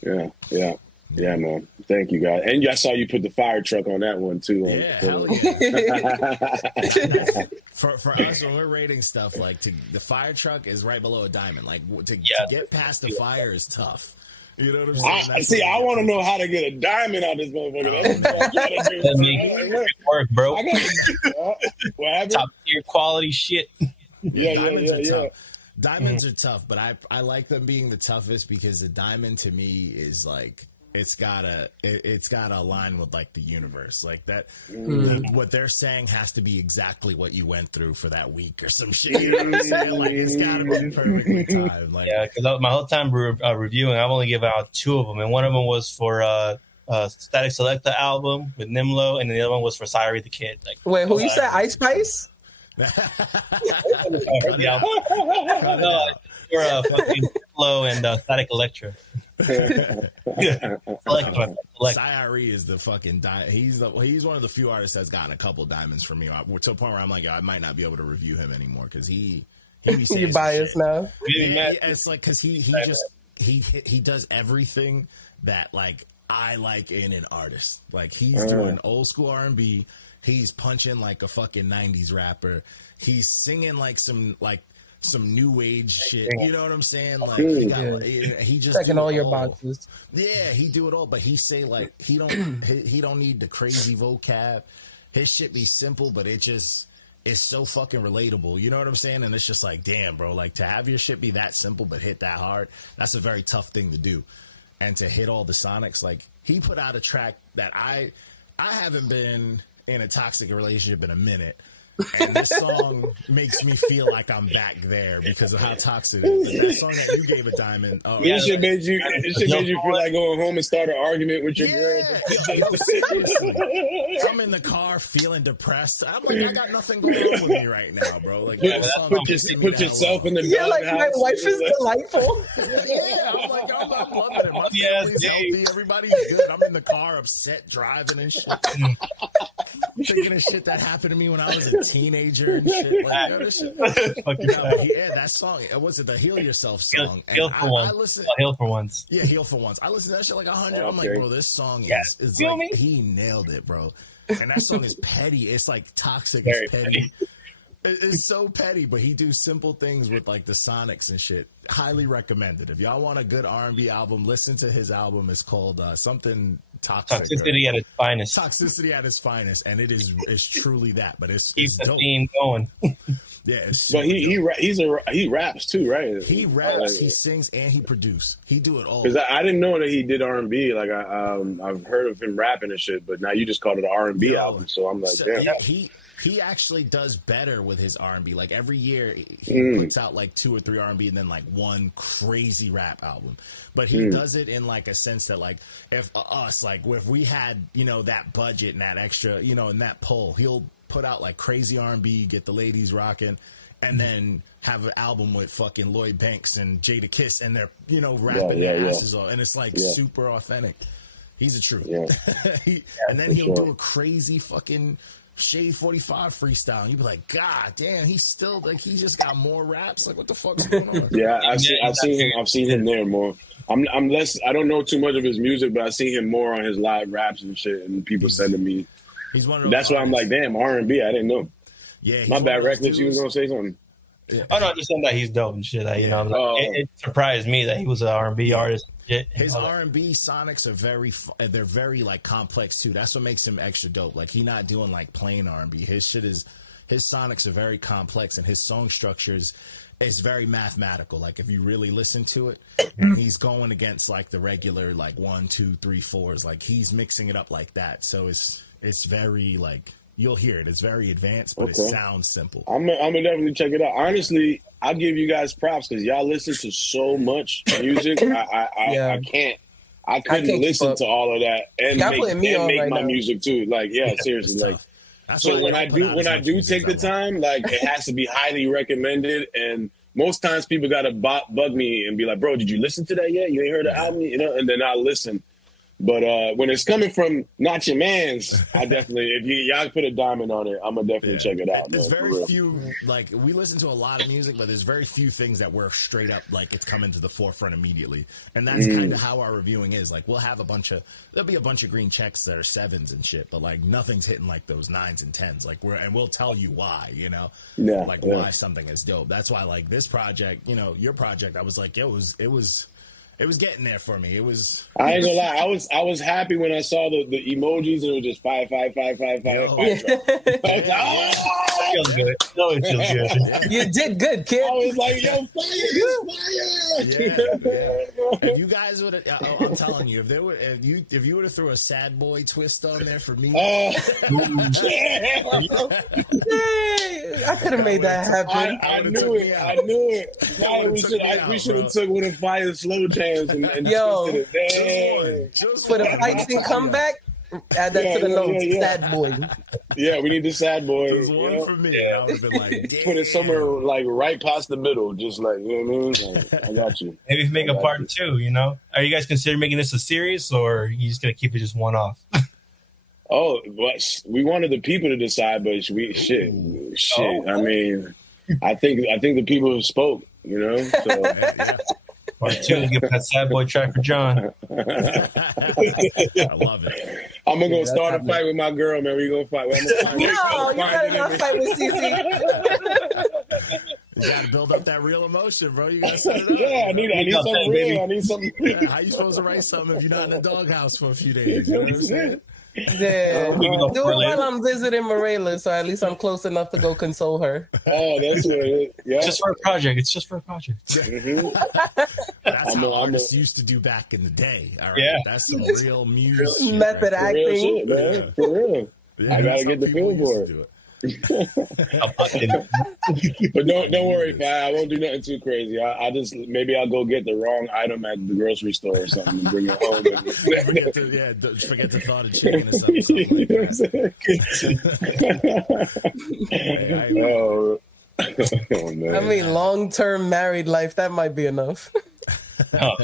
Yeah, man. Thank you, guys. And I saw you put the fire truck on that one too. Hell yeah. For us, when we're rating stuff, the fire truck is right below a diamond. Like to get past the fire is tough. You know what I'm saying? I want to know how to get a diamond out of this motherfucker. That's what I do. Work, bro. What happened? Top tier quality shit. Diamonds are tough. Diamonds are tough, but I like them being the toughest because the diamond to me is like it's gotta align with like the universe, like that. What they're saying has to be exactly what you went through for that week or some shit. You know what I'm saying? Like it's gotta be perfectly timed. Like, because my whole time reviewing, I've only given out 2 of them, and one of them was for Static Selecta album with Nimlo, and the other one was for Syrie the Kid. Like, wait, who you said? Ice Spice? For fucking Nimlo and Static Electra. Syrie is the fucking he's one of the few artists that's gotten a couple diamonds from me to a point where I'm like, I might not be able to review him anymore because he be saying you're biased now. Yeah, it's like because he does everything that like I like in an artist. Like he's doing old school R&B. He's punching like a fucking 90s rapper. He's singing like some like some new age shit. You know what I'm saying? Like he just checking all your boxes. Yeah, he do it all, but he say like he don't need the crazy vocab. His shit be simple, but it's so fucking relatable. You know what I'm saying? And it's just like, damn, bro, like to have your shit be that simple but hit that hard, that's a very tough thing to do. And to hit all the sonics, like he put out a track that I haven't been in a toxic relationship in a minute. And this song makes me feel like I'm back there because of how toxic it is. That song that you gave a diamond. It should made you feel like going home and start an argument with your girl. Yo, seriously. I'm in the car feeling depressed. I'm like, I got nothing going on with me right now, bro. Like, put yourself in the like my wife is delightful. Yeah, I'm like, I'm loving it. My family's healthy. Everybody's good. I'm in the car, upset, driving and shit. Thinking of shit that happened to me when I was a teenager and shit. Like, yo, this shit. That song. Was it the Heal Yourself song? Heal for once. Heal for once. Yeah, Heal for Once. I listened to that shit like 100. I'm like, bro, this song is like, he nailed it, bro. And that song is petty. It's like toxic. It's petty. It's so petty, but he do simple things with like the sonics and shit. Highly recommended. If y'all want a good R&B album, listen to his album. It's called something toxic. Toxicity at its finest. Toxicity at its finest, and it's truly that. But it's the dope. Theme going. Yeah, but he raps too, right? He raps, he sings, and he produces. He do it all. Because I didn't know that he did R&B. Like I've heard of him rapping and shit, but now you just called it an R&B album. So I'm like, damn. Yeah, he actually does better with his R&B. Like every year he puts out like 2 or 3 R&B and then like one crazy rap album. But he does it in like a sense that like if we had, you know, that budget and that extra, you know, and that pull, he'll put out like crazy R&B, get the ladies rocking, and then have an album with fucking Lloyd Banks and Jada Kiss and they're, you know, rapping their asses off. And it's like super authentic. He's a truth. Yeah. And then he'll do a crazy fucking Shade 45 freestyle, and you'd be like, God damn, he's still like he just got more raps. Like, what the fuck's going on? Yeah, I've seen him there more. I'm less. I don't know too much of his music, but I see him more on his live raps and shit. And people sending me. He's one of those. That's why I'm like, damn, R&B. I didn't know. Yeah, my bad, Reckless. You was gonna say something. Yeah. Oh no, just saying that he's dope and shit. You know, it surprised me that he was an R&B artist. His R&B sonics are they're very like complex too. That's what makes him extra dope. Like he not doing like plain R&B. His sonics are very complex and his song structures is very mathematical. Like if you really listen to it, he's going against like the regular like 1, 2, 3, 4s. Like he's mixing it up like that. So it's very like you'll hear it. It's very advanced, but it sounds simple. I'm gonna definitely check it out. Honestly, I'll give you guys props because y'all listen to so much music. I couldn't listen to all of that and make my music too. like, yeah, seriously. Like, so when I do take the time, like it has to be highly recommended. And most times people gotta bug me and be like, bro, did you listen to that yet? You ain't heard the album, you know? And then I'll listen. But when it's coming from Not Ya Manz, I definitely, if y'all put a diamond on it, I'm gonna definitely check it out. There's very few, like we listen to a lot of music, but there's very few things that we're straight up like it's coming to the forefront immediately, and that's kind of how our reviewing is. Like we'll have there'll be a bunch of green checks that are 7s and shit, but like nothing's hitting like those 9s and 10s. Like we'll tell you why, you know, why something is dope. That's why like this project, you know, your project, I was like, it was getting there for me. It was. I ain't gonna lie. I was happy when I saw the emojis and it was just 5, 5, 5, 5, 5. I was like, oh, feels good. No, it feels good. You did good, kid. I was like, yo, fire! Yeah. If you guys would, I'm telling you, if you would have threw a sad boy twist on there for me, I could have made that happen. I knew it. We should have took one of Fire's slow jams and yo, just for the fight scene comeback. Add that to the notes. Sad boy. Yeah, we need the sad boy. There's one for me. I would have been like, damn. Put it somewhere like right past the middle, just like, you know what I mean? Like, I got you. Maybe make a part 2. You know, are you guys considering making this a series, or are you just gonna keep it just one off? Oh, but we wanted the people to decide, but shit. I mean, I think the people have spoke. You know, so. Yeah. Part 2, give that sad boy track for John. I love it. I'm gonna go start a fight with my girl, man. We gonna fight. No, you better not fight with CC. You got to build up that real emotion, bro. You got to set it up. Yeah, I need something real. I need something. Yeah, how you supposed to write something if you're not in the doghouse for a few days? You know what I'm saying? Yeah, do it while I'm visiting Morela, so at least I'm close enough to go console her. Oh, that's what it is. Yeah. It's just for a project. It's just for a project. That's how artists used to do back in the day. All right, Yeah. That's some real muse shit, Method right? Real acting. shit, man. For real. Yeah, I gotta that's how get the people feel for used to it. do it. But don't worry, Fi. I won't do nothing too crazy. I just maybe I'll go get the wrong item at the grocery store or something and bring it home. Forget to thaw the chicken or something like that. Oh, man. I mean, long-term married life, that might be enough.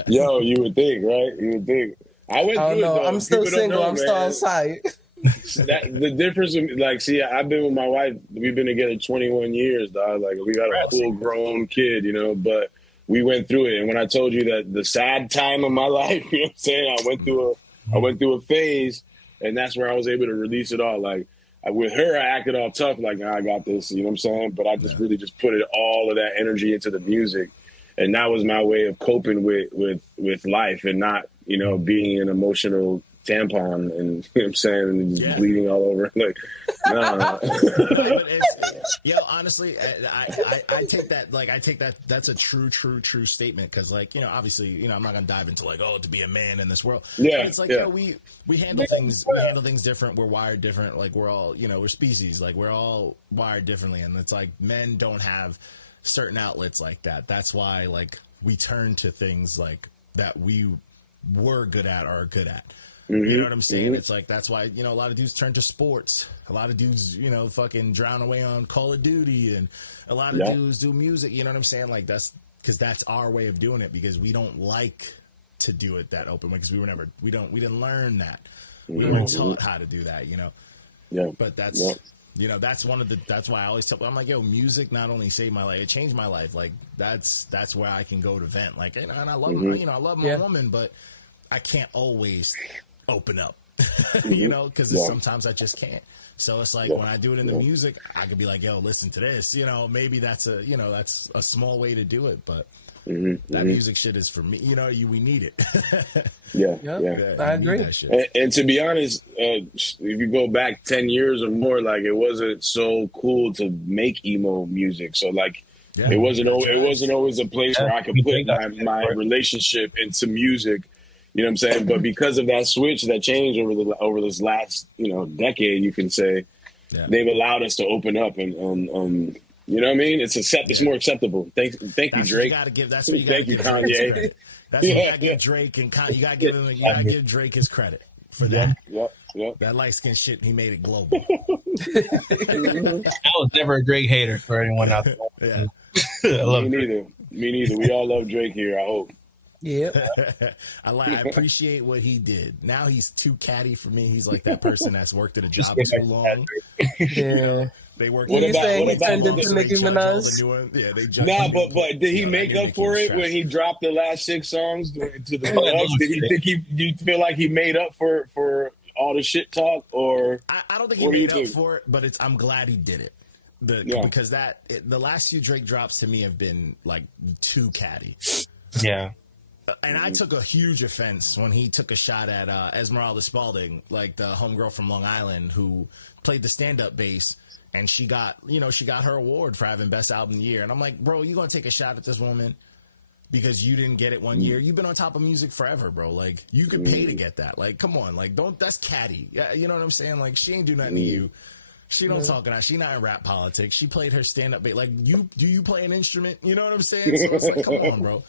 Yo, you would think, right? You would think. I went I through don't know. it, though. I'm still People don't single. know, I'm man. still outside. The difference, like, see, I've been with my wife. We've been together 21 years, dog. Like, we got a full-grown kid, you know. But we went through it, and when I told you that the sad time of my life, you know what I'm saying? I went through a phase, and that's where I was able to release it all. Like, with her, I acted all tough, like, nah, I got this, you know what I'm saying? But I just really just put all of that energy into the music, and that was my way of coping with life and not, you know, being an emotional tampon and, you know what I'm saying, and just bleeding all over. Like, nah. Yo, honestly, I take that, like, that's a true statement, because, like, you know, obviously, you know, I'm not gonna dive into, like, to be a man in this world. Yeah, but it's like, you know, we handle things different. We're wired different. Like, we're all, you know, we're species. Like, we're all wired differently, and it's like men don't have certain outlets like that. That's why, like, we turn to things like that we were good at or are good at. You know what I'm saying? It's like, that's why, you know, a lot of dudes turn to sports. A lot of dudes, you know, fucking drown away on Call of Duty, and a lot of dudes do music. You know what I'm saying? Like, that's because that's our way of doing it, because we don't like to do it that open way, because we didn't learn that. We weren't taught how to do that, you know? Yeah. But that's, you know, that's why I always tell, I'm like, yo, music not only saved my life, it changed my life. Like, that's where I can go to vent. Like, and I love, you know, I love my woman, but I can't always open up, you know, because sometimes I just can't. So it's like, when I do it in the music, I could be like, yo, listen to this, you know, maybe that's a small way to do it, but that music shit is for me, you know, we need it. I agree. And to be honest, if you go back 10 years or more, like, it wasn't so cool to make emo music. So, like, it wasn't always a place where I could put my relationship into music. You know what I'm saying? But because of that switch, that change over this last, you know, decade, you can say, they've allowed us to open up and you know what I mean? It's more acceptable. Thank you, Drake. That's what you gotta give Kanye. That's what you gotta give Drake, and you gotta give Drake his credit for that. Yep. That light skin shit, he made it global. I was never a Drake hater, for anyone out there. Me neither. We all love Drake here, I hope. Yeah, I appreciate what he did. Now he's too catty for me. He's like that person that's worked at a job too long. Yeah, they work. What about he turned into Nicki Minaj? Yeah, they judge. Nah, but did he make up for it when he dropped the last 6 songs to the clubs? Did he think do you feel like he made up for all the shit talk, or I don't think he made up for it, but I'm glad he did it. Because the last few Drake drops to me have been like too catty. Yeah. And I took a huge offense when he took a shot at Esmeralda Spalding, like the homegirl from Long Island who played the stand-up bass, and she got her award for having best album of the year. And I'm like, bro, you gonna take a shot at this woman because you didn't get it one year? You've been on top of music forever, bro. Like, you could pay to get that. Like, come on, like, that's catty. Yeah, you know what I'm saying? Like, she ain't do nothing to you. She don't talk about. She not in rap politics. She played her stand-up bass. Like, do you play an instrument? You know what I'm saying? So it's like, come on, bro.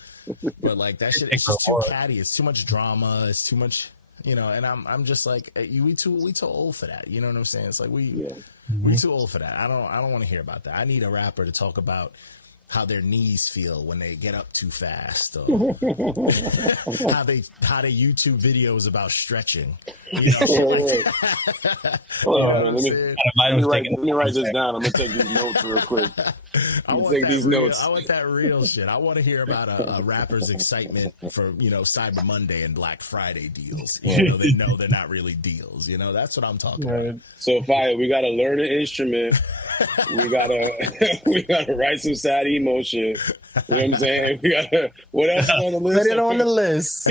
But like, that shit, it's just too catty. It's too much drama. It's too much, you know. And I'm just like, we too old for that. You know what I'm saying? It's like we too old for that. I don't want to hear about that. I need a rapper to talk about how their knees feel when they get up too fast, or how they YouTube videos about stretching. You know, let me write this down. I'm gonna take these notes real quick. I want that real shit. I want to hear about a rapper's excitement for, you know, Cyber Monday and Black Friday deals. You know, they know they're not really deals. You know, that's what I'm talking about. So, Fire, we got to learn an instrument we gotta write some sad emo shit. You know what I'm saying? We gotta. What else is on the list? Put it on the list.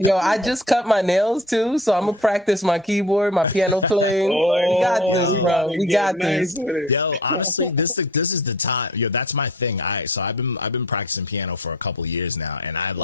Yo, I just cut my nails too, so I'm gonna practice my keyboard, my piano playing. We got this, bro. We got this. Yo, honestly, this is the time. Yo, that's my thing. I've been practicing piano for a couple of years now, and I'm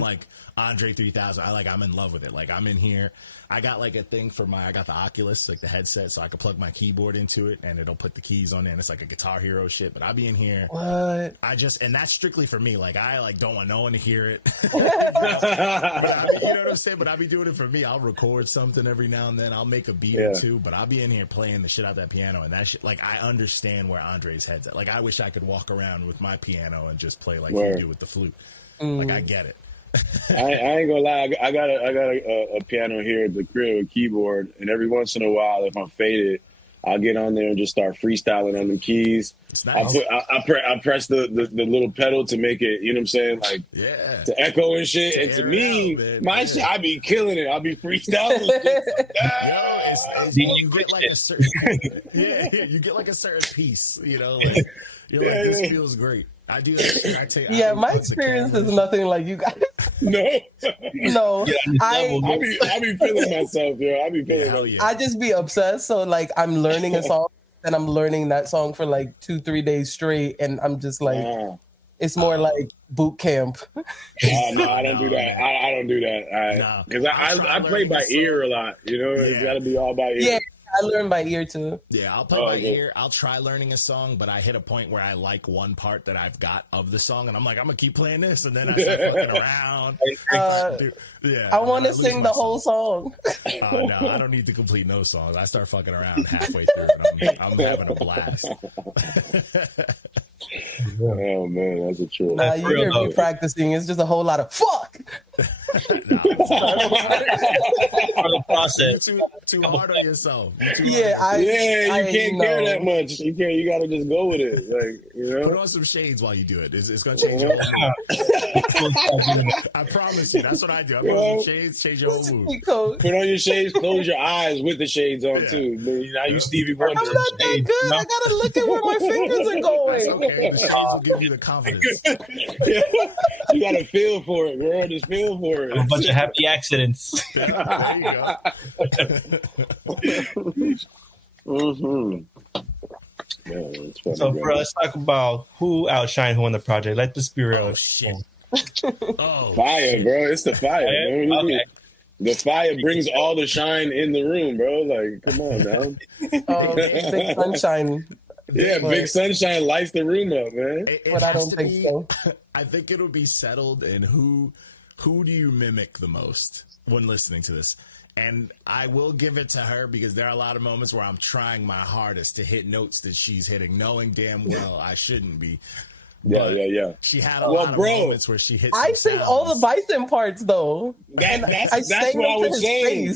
like Andre 3000. I'm in love with it. Like, I'm in here. I got like a thing for I got the Oculus, like the headset, so I can plug my keyboard into it and it'll put the keys on there, and it's like a Guitar Hero shit. But I'll be in here. What? And that's strictly for me. Like, I don't want no one to hear it. You know what I'm saying? But I'll be doing it for me. I'll record something every now and then. I'll make a beat or two, but I'll be in here playing the shit out that piano, and that shit, like, I understand where Andre's head's at. Like, I wish I could walk around with my piano and just play like you do with the flute. Like, I get it. I ain't gonna lie. I got a piano here at the crib, a keyboard, and every once in a while, if I'm faded, I'll get on there and just start freestyling on the keys. It's nice. I press the little pedal to make it, you know what I'm saying, like to echo and shit. And to me, my shit, I be killing it. I'll be freestyling. You get like a certain you get like a certain piece. You know, like you're like, this feels great. I do that. My experience is nothing like you guys. No. I be feeling myself, yo. I be feeling myself. I just be obsessed. So like, I'm learning a song and I'm learning that song for like 2-3 days straight, and I'm just like, it's more like boot camp. No, I don't do that. I don't do that. Because I play by ear a lot. You know, it's got to be all by ear. Yeah. I learn by ear too. Yeah, I'll play by ear. I'll try learning a song, but I hit a point where I like one part that I've got of the song, and I'm like, I'm gonna keep playing this, and then I start fucking around. I want to sing the whole song. No, I don't need to complete no songs. I start fucking around halfway through, and I'm having a blast. Oh man, that's a true. Nah, you hear me practicing. It's just a whole lot of fuck. You're too hard on yourself. You can't care that much. You can't. You gotta just go with it. Like, you know, put on some shades while you do it. It's gonna change your whole mood. I promise you. That's what I do. I put on some shades, change your whole mood. Put on your shades, close your eyes with the shades on too. Now you Stevie Wonder. I'm not that good. I gotta look at where my fingers are going. That's okay. The shades will give you the confidence. You gotta feel for it, girl. Just feel for it. A bunch of happy accidents. There you go. Yeah, so, bro, let's talk about who outshined who on the project. Let this be real. Oh shit! Fire, bro. It's the fire. Okay. The fire brings all the shine in the room, bro. Like, come on now. Big sunshine. Yeah, Big Sunshine lights the room up, man. But I don't think so. I think it'll be settled in who do you mimic the most when listening to this. And I will give it to her because there are a lot of moments where I'm trying my hardest to hit notes that she's hitting, knowing damn well I shouldn't be. Yeah. She had a lot of moments where she hit some I sing sounds. all the Bison parts, though. That's what I was saying.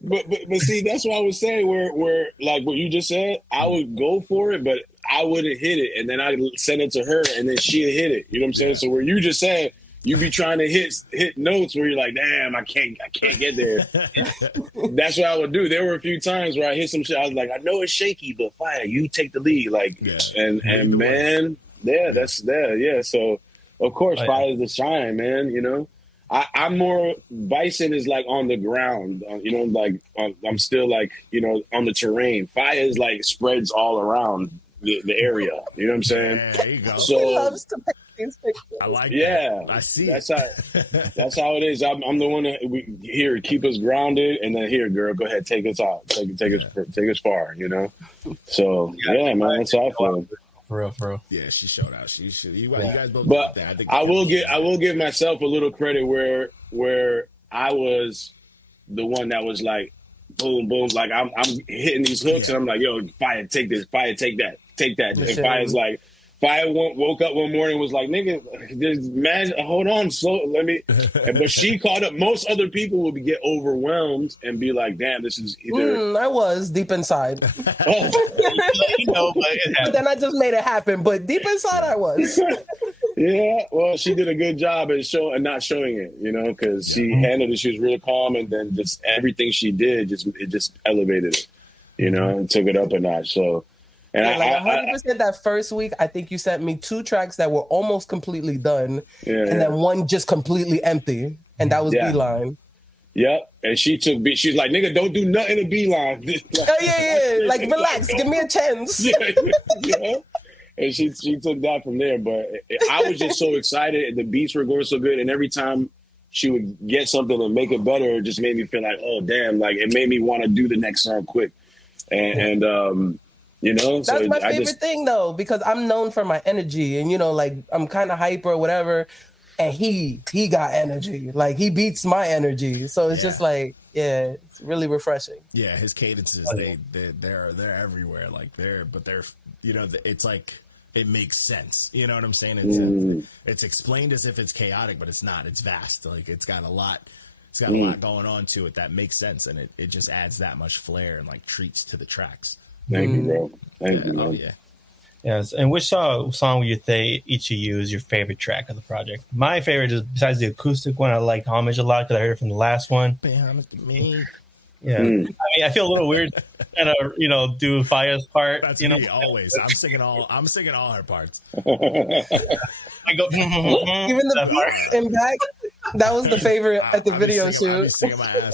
But see, that's what I was saying. Where like what you just said, I would go for it, but I wouldn't hit it, and then I'd send it to her, and then she'd hit it. You know what I'm saying? Yeah. So where you just said you be trying to hit notes where you're like, damn, I can't get there. That's what I would do. There were a few times where I hit some shit. I was like, I know it's shaky, but fire, you take the lead. Like, and man, that's there. Yeah. So of course, fire's the shine, man. You know. I'm more, Bison is like on the ground, you know, like I'm still like, you know, on the terrain. Fire is like spreads all around the area. You know what I'm saying? Yeah, there you go. So he loves to paint these pictures. I like that. I see. That's how it is. I'm the one that here keep us grounded, and then here, girl, go ahead, take us out, take us far. You know. So yeah, man, that's how I feel. For real. Yeah, she showed out. You guys both. But that. I will give myself a little credit where I was the one that was like, boom, boom, like I'm hitting these hooks and I'm like, yo, fire, take this, fire, take that. And fire's like, Fire woke up one morning and was like, nigga, man, hold on, but she caught up. Most other people would get overwhelmed and be like, damn, this is either. I was deep inside. But then I just made it happen. But deep inside, I was. Yeah, well, she did a good job at not showing it, you know, because she handled it. She was real calm, and then just everything she did, it just elevated it. you know, and took it up a notch. So, and yeah, like 100% that first week, I think you sent me 2 tracks that were almost completely done, and then one just completely empty, and that was Beeline. Yep, and she's like, nigga, don't do nothing to Beeline. Like relax, give me a chance. And she took that from there. But I was just so excited. The beats were going so good, and every time she would get something and make it better, it just made me feel like, oh damn, like it made me want to do the next song quick. And you know, that's my favorite thing though, because I'm known for my energy, and you know, like I'm kind of hyper or whatever. And he got energy, like he beats my energy, so it's just like, it's really refreshing. Yeah, his cadences, they're everywhere, like they're you know, it's like it makes sense. You know what I'm saying? It's explained as if it's chaotic, but it's not. It's vast. Like it's got a lot. It's got a lot going on to it that makes sense, and it just adds that much flair and like treats to the tracks. Thank you, bro. Thank you, man. Oh yeah. Yes, and which song would you say each of you is your favorite track of the project? My favorite is, besides the acoustic one, I like Homage a lot because I heard it from the last one. Pay homage to me. Yeah, I mean, I feel a little weird, kind of, you know, do Faya's part. That's you know, me always. I'm singing all her parts. I go even the beats in back. That was the favorite at the video shoot. I'll be singing my ass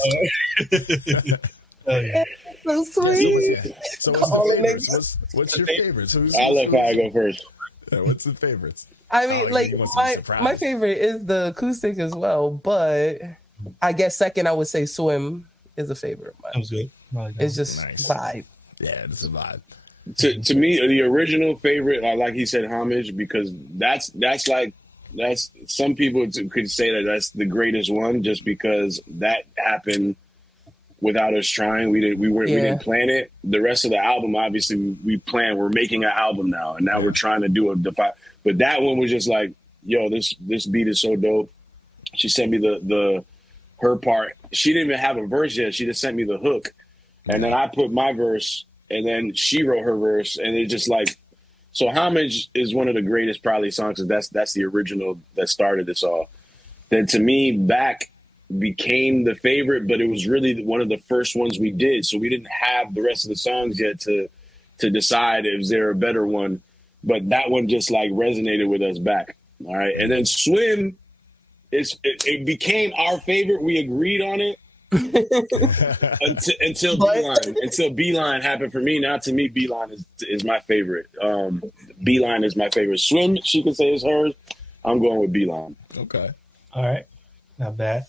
off. Oh yeah. So sweet. So what's the favorites? What's your favorites? I'll let Fire go first. What's the favorites? I mean, like my favorite is the acoustic as well, but I guess second I would say Swim is a favorite. That was good. It's just nice. Vibe. Yeah, it's a vibe. To me, the original favorite, like he said, Homage, because that's some people could say that that's the greatest one, just because that happened without us trying. We didn't plan it. The rest of the album, obviously, we planned. We're making an album now, and now we're trying to do but that one was just like, yo, this beat is so dope. She sent me her part. She didn't even have a verse yet. She just sent me the hook, and then I put my verse, and then she wrote her verse, and it just like, so Homage is one of the greatest probably songs, because that's the original that started this all. Then to me, Back became the favorite, but it was really one of the first ones we did, so we didn't have the rest of the songs yet to decide if there a better one. But that one just like resonated with us, Back. All right, and then Swim, it became our favorite. We agreed on it until Beeline. Until Beeline happened for me. Now to me, Beeline is my favorite. Beeline is my favorite. Swim, she can say is hers. I'm going with Beeline. Okay, all right, not bad.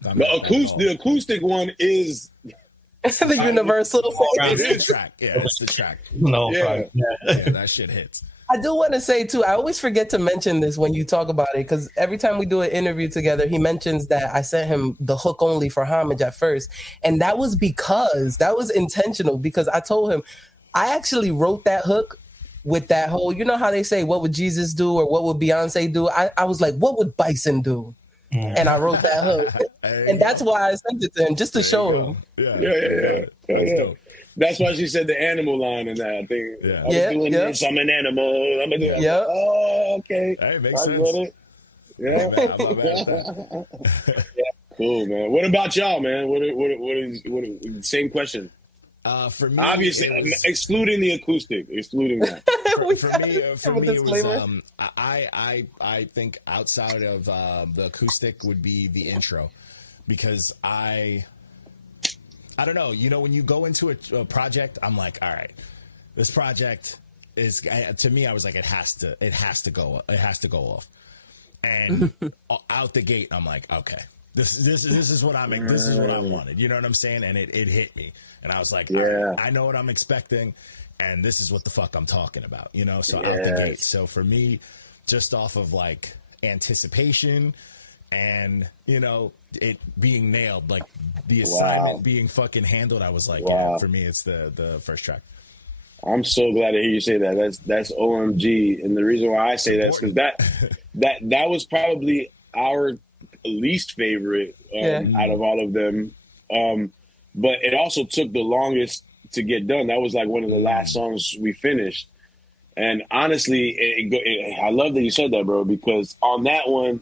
The acoustic one is the universal. It's the track. Yeah, it's the track. No, yeah, that shit hits. I do want to say too, I always forget to mention this when you talk about it, because every time we do an interview together, he mentions that I sent him the hook only for Homage at first, and that was intentional, because I told him I actually wrote that hook with that whole, you know how they say, what would Jesus do or what would Beyonce do? I was like, what would Bison do? And I wrote that hook, and that's why I sent it to him, just to show him. Yeah. That's why she said the animal line in that. I think I was doing this. I'm an animal. I'm a Oh, okay. Hey, makes sense. Yeah, man, I'm not mad at that. Cool, man. What about y'all, man? What is same question? For me, obviously, excluding the acoustic, excluding that. for me, it was. I think outside of the acoustic would be the intro, because I don't know. You know, when you go into a project, I'm like, all right, this project is, to me, I was like, it has to go off, and out the gate, I'm like, okay. This is what this is what I wanted. You know what I'm saying? And it hit me. And I was like, I know what I'm expecting, and this is what the fuck I'm talking about. You know, so out the gate. So for me, just off of like anticipation and, you know, it being nailed, like the assignment being fucking handled, I was like, for me, it's the first track. I'm so glad to hear you say that. That's OMG. And the reason why I say that is because that was probably our least favorite out of all of them, but it also took the longest to get done. That was like one of the last songs we finished, and honestly, I love that you said that, bro, because on that one,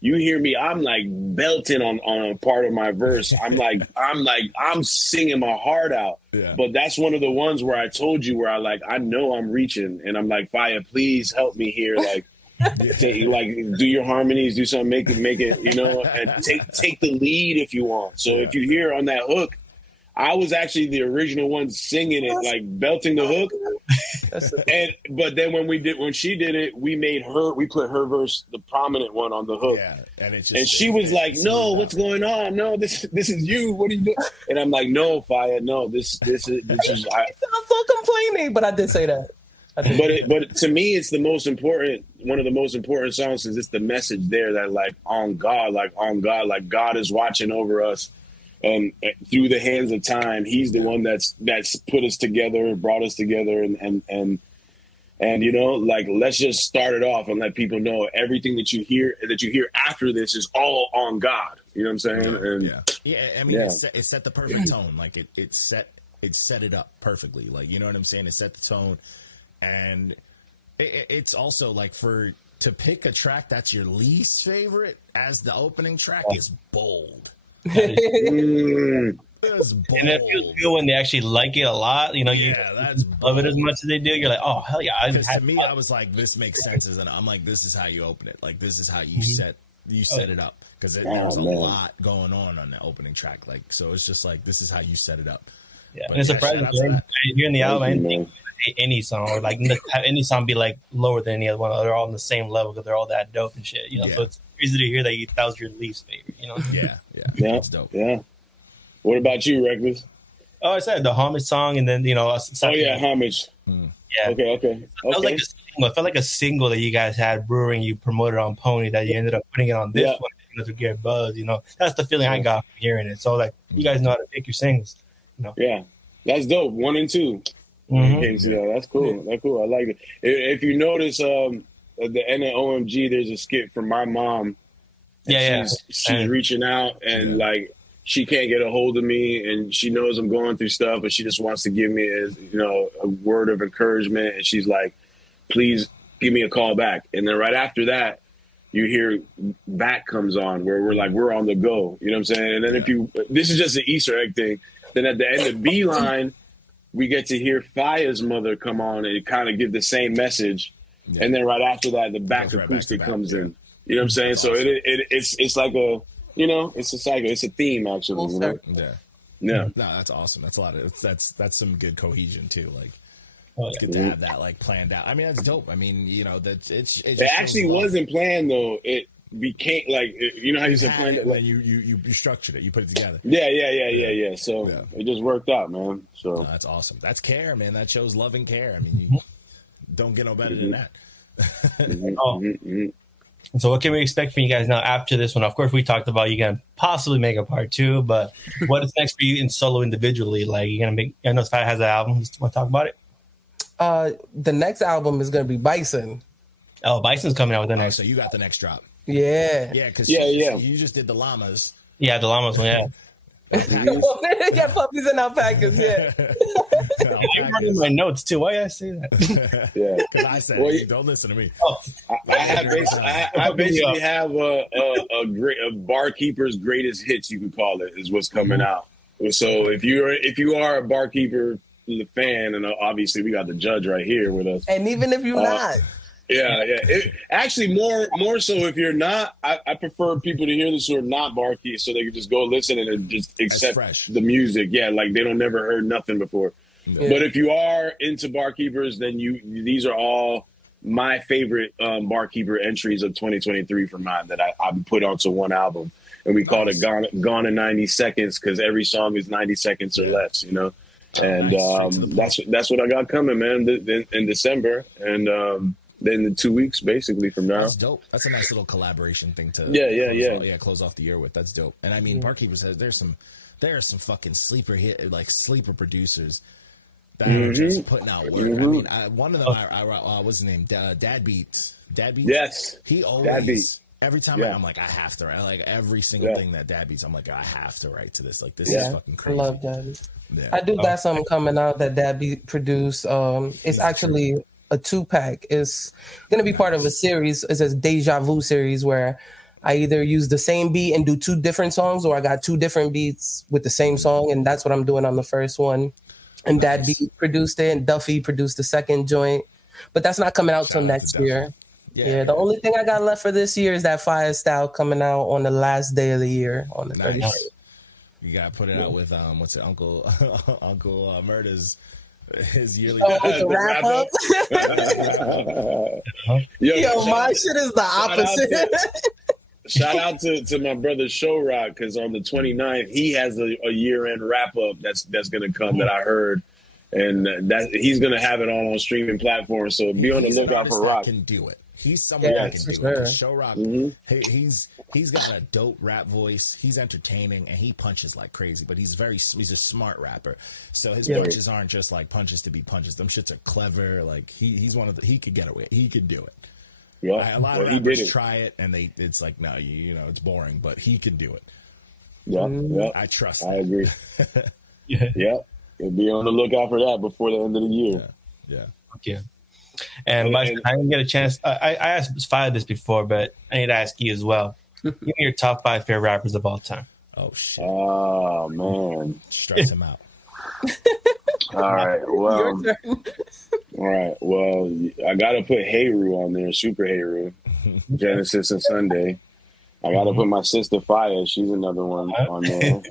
you hear me, I'm like belting on a part of my verse. I'm singing my heart out. Yeah. But that's one of the ones where I told you where I know I'm reaching, and I'm like, Fire, please help me here. Like, do your harmonies, do something, make it, you know, and take the lead if you want. So if you hear on that hook, I was actually the original one singing it, like belting the hook. But then when she did it, we put her verse, the prominent one, on the hook. Yeah, and she was like, "No, what's going on? No, this is you. What are you doing?" And I'm like, "No, Fire, no, this is." I'm so complaining, but I did say that. But to me, it's the most important, one of the most important songs, because it's the message there that like on God, like God is watching over us. Through the hands of time, he's the one that's put us together, brought us together, and you know, like, let's just start it off and let people know everything that you hear after this is all on God. You know what I'm saying? I mean, it set the perfect tone. Like it set it up perfectly. Like, you know what I'm saying? It set the tone, and it's also like to pick a track that's your least favorite as the opening track is bold. And it feels good when they actually like it a lot. You know, that's love it as much as they do. You're like, oh hell yeah! To me, I was like, this makes sense. I'm like, this is how you open it. Like, this is how you set it up, because there's a lot going on the opening track. Like, so it's just like, this is how you set it up. Yeah, but and it's surprising hearing the album. I didn't think any song or like have any song be like lower than any other one. They're all on the same level because they're all that dope and shit. You know, so it's crazy to hear that was your least favorite. You know? Yeah, that's dope. Yeah. What about you, Reckless? Oh, I said the homage song, and then homage. Yeah. Okay. That was like a single. It felt like a single that you guys had brewing. You promoted on Pony that you ended up putting it on this one to get buzz. You know, that's the feeling I got from hearing it. So like, you guys know how to pick your singles. You know? Yeah, that's dope. 1 and 2. Mm-hmm. That's cool. That's cool. I like it. If you notice, at the end of OMG, there's a skit from my mom. She's reaching out and like, she can't get a hold of me, and she knows I'm going through stuff, but she just wants to give me a word of encouragement. And she's like, please give me a call back. And then right after that, you hear Back comes on, where we're on the go. You know what I'm saying? And then this is just an Easter egg thing. Then at the end of Beeline, we get to hear Fire's mother come on and kind of give the same message. Yeah. And then right after that, the back acoustic comes in. You know what I'm saying? That's awesome. So it's like a, you know, it's a cycle. It's a theme, actually. You know? Yeah. No, that's awesome. That's a lot of that's some good cohesion too. Like, it's good to have that like planned out. I mean, that's dope. I mean, you know, that it actually wasn't planned though. It became like, you know how you said planned it. Like, you structured it. You put it together. Yeah. So it just worked out, man. So that's awesome. That's care, man. That shows love and care. I mean, you don't get no better than that. So what can we expect from you guys now after this one? Of course, we talked about you gonna possibly make a part 2, but what is next for you in solo individually? Like, you're gonna make, I know Fat has an album. Want to talk about it? The next album is gonna be Bison. Oh, Bison's coming out with the next. So you got the next drop. Yeah. Yeah, because you just did the llamas. Yeah, the llamas one. Yeah. Yeah, puppies and alpacas. Yeah. I'm running my notes too. Why did I say that? Yeah, because I said, well, don't listen to me. I basically have a barkeeper's greatest hits, you could call it, is what's coming out. So if you are a barkeeper fan, and obviously we got the judge right here with us, and even if you're not. Yeah. Actually, more so if you're not, I prefer people to hear this who are not barkeepers, so they can just go listen and just accept the music. Yeah, like they don't never heard nothing before. Yeah. But if you are into barkeepers, then these are all my favorite barkeeper entries of 2023 for mine that I put onto one album, and we called it Gone in 90 Seconds because every song is 90 seconds or less, you know. And that's what I got coming, man, in December, and then in 2 weeks, basically, from now. That's dope. That's a nice little collaboration thing to close off the year with. That's dope. And I mean, Barkeepers has there are some fucking sleeper producers that are just putting out work. I mean, one of them, what's his name? Dad Beats. Yes, he always. Every time I'm like, I have to write. Like every single thing that Dad Beats, I'm like, I have to write to this. Like this is fucking crazy. I love Dad. Yeah. I do got something coming out that Dad Beat produced. It's actually a 2-pack. It's going to be part of a series. It's a Deja Vu series where I either use the same beat and do 2 different songs, or I got 2 different beats with the same song, and that's what I'm doing on the first one. And that beat produced it, and Duffy produced the second joint. But that's not coming out till next year. Yeah, the only thing I got left for this year is that Fire Style coming out on the last day of the year, on the 31st. You gotta put it out with what's it, Uncle Murda's his yearly wrap up. Yo, my shit is the opposite. Shout out to my brother Show Rock, because on the 29th he has a year-end wrap-up that's gonna come that I heard, and that he's gonna have it all on streaming platforms. So be on the lookout for Rock. Can do it. He's someone that can do it. Show Rock, he's got a dope rap voice. He's entertaining and he punches like crazy. But he's a smart rapper. So his punches aren't just like punches to be punches. Them shits are clever. Like he's one of the. He could get away. He could do it. Yeah, a lot of rappers try it and it's like no, you know it's boring. But he can do it. Yeah, I trust. I agree. Yeah, we'll be on the lookout for that before the end of the year. Yeah. Okay. And I didn't get a chance. I asked Five this before, but I need to ask you as well. Give me your top 5 favorite rappers of all time. Oh shit! Oh man, stress him out. All right, well, I gotta put Heyru on there, Super Heyru, Genesis and Sunday. I gotta put my sister Fire. She's another one on there,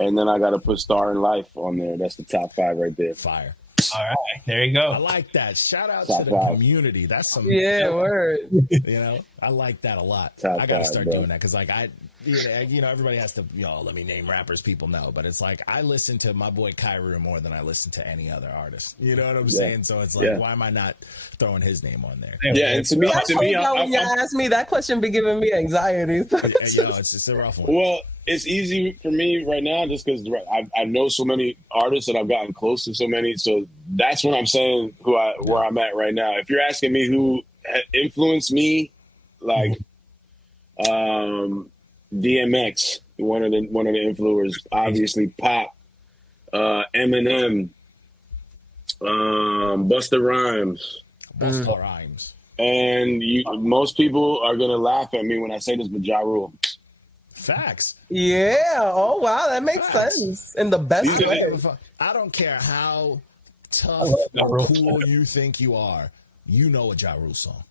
and then I gotta put Star and Life on there. That's the top 5 right there. Fire. All right, there you go. I like that. Shout out to the community. That's some word. You know, I like that a lot. I gotta start doing that because, like, everybody has to, let me name rappers people know, but it's like I listen to my boy Kairu more than I listen to any other artist. You know what I'm saying? So it's like, why am I not throwing his name on there? Yeah, and to me, when you asked me that question, be giving me anxiety. It's a rough one. Well, it's easy for me right now just because I know so many artists and I've gotten close to so many. So that's what I'm saying where I'm at right now. If you're asking me who influenced me, like DMX, one of the influencers, obviously Pop, Eminem, Busta Rhymes. And most people are gonna laugh at me when I say this, but Ja Rule. Facts. Yeah. Oh wow, that makes sense in the best way. I don't care how tough or cool you think you are. You know a Ja Rule song.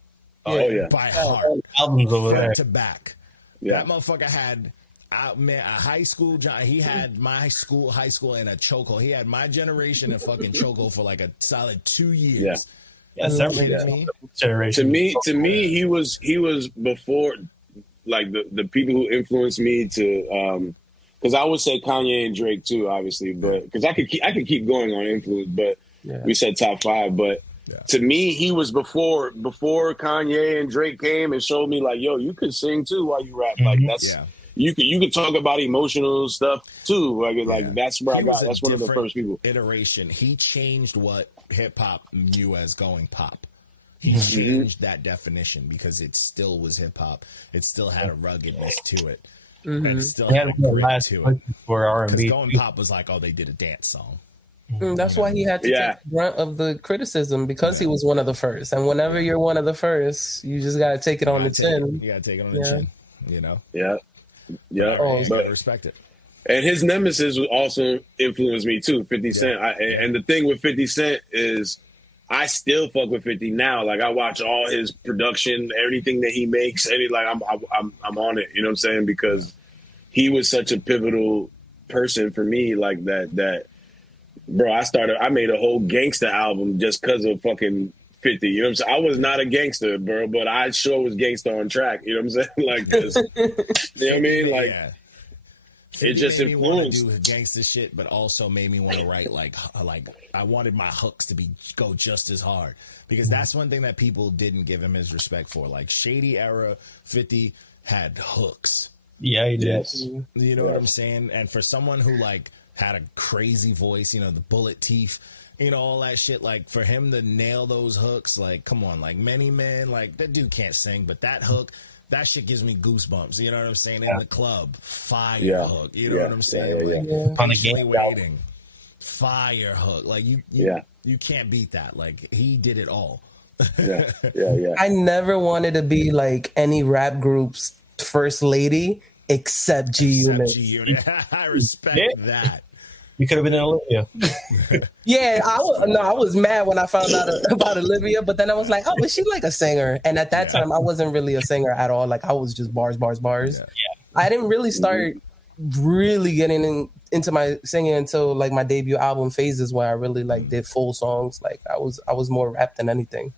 Oh yeah, by heart, albums over there to back. Yeah. That motherfucker had a high school. He had my high school in a chokehold. He had my generation in fucking chokehold for like a solid 2 years. Yeah, generation. To me, he was before. Like the people who influenced me to, because I would say Kanye and Drake too, obviously, but because I could keep going on influence, but we said top 5. But to me, he was before Kanye and Drake came and showed me like, yo, you could sing too while you rap. Like that's you could talk about emotional stuff too. Like that's where that's one of the first people. Iteration. He changed what hip hop knew as going pop. He changed that definition because it still was hip hop. It still had a ruggedness to it. And it still had a grit to it. For R&B. Because going pop was like, oh, they did a dance song. That's why he had to take the brunt of the criticism because he was one of the first. And whenever you're one of the first, you just got to take it on the chin. You got to take it on the chin, Yeah. You got to respect it. And his nemesis also influenced me too, 50 Cent. And the thing with 50 Cent is I still fuck with 50 now. Like I watch all his production, everything that he makes, I'm on it. You know what I'm saying? Because he was such a pivotal person for me, like that. Bro, I made a whole gangsta album just because of fucking 50. You know what I'm saying? I was not a gangster, bro, but I sure was gangsta on track. You know what I'm saying? Like, you know what I mean? Like. It just influenced do gangster shit, but also made me want to write like I wanted my hooks to go just as hard because that's one thing that people didn't give him his respect for. Like Shady era 50 had hooks. Yeah, he did. Yes. You know what I'm saying? And for someone who like had a crazy voice, the bullet teeth, all that shit. Like for him to nail those hooks, like come on, like Many Men, like that dude can't sing, but that hook. That shit gives me goosebumps. You know what I'm saying? In the club, fire hook. You know what I'm saying? On the game, waiting, fire hook. Like you can't beat that. Like he did it all. Yeah. I never wanted to be like any rap group's first lady except G Unit. I respect that. You could have been in Olivia. Yeah, I was mad when I found out about Olivia, but then I was like, oh, is she like a singer? And at that time, I wasn't really a singer at all. Like, I was just bars. Yeah. I didn't really start really getting into my singing until like my debut album Phases, where I really like did full songs. Like, I was more rap than anything.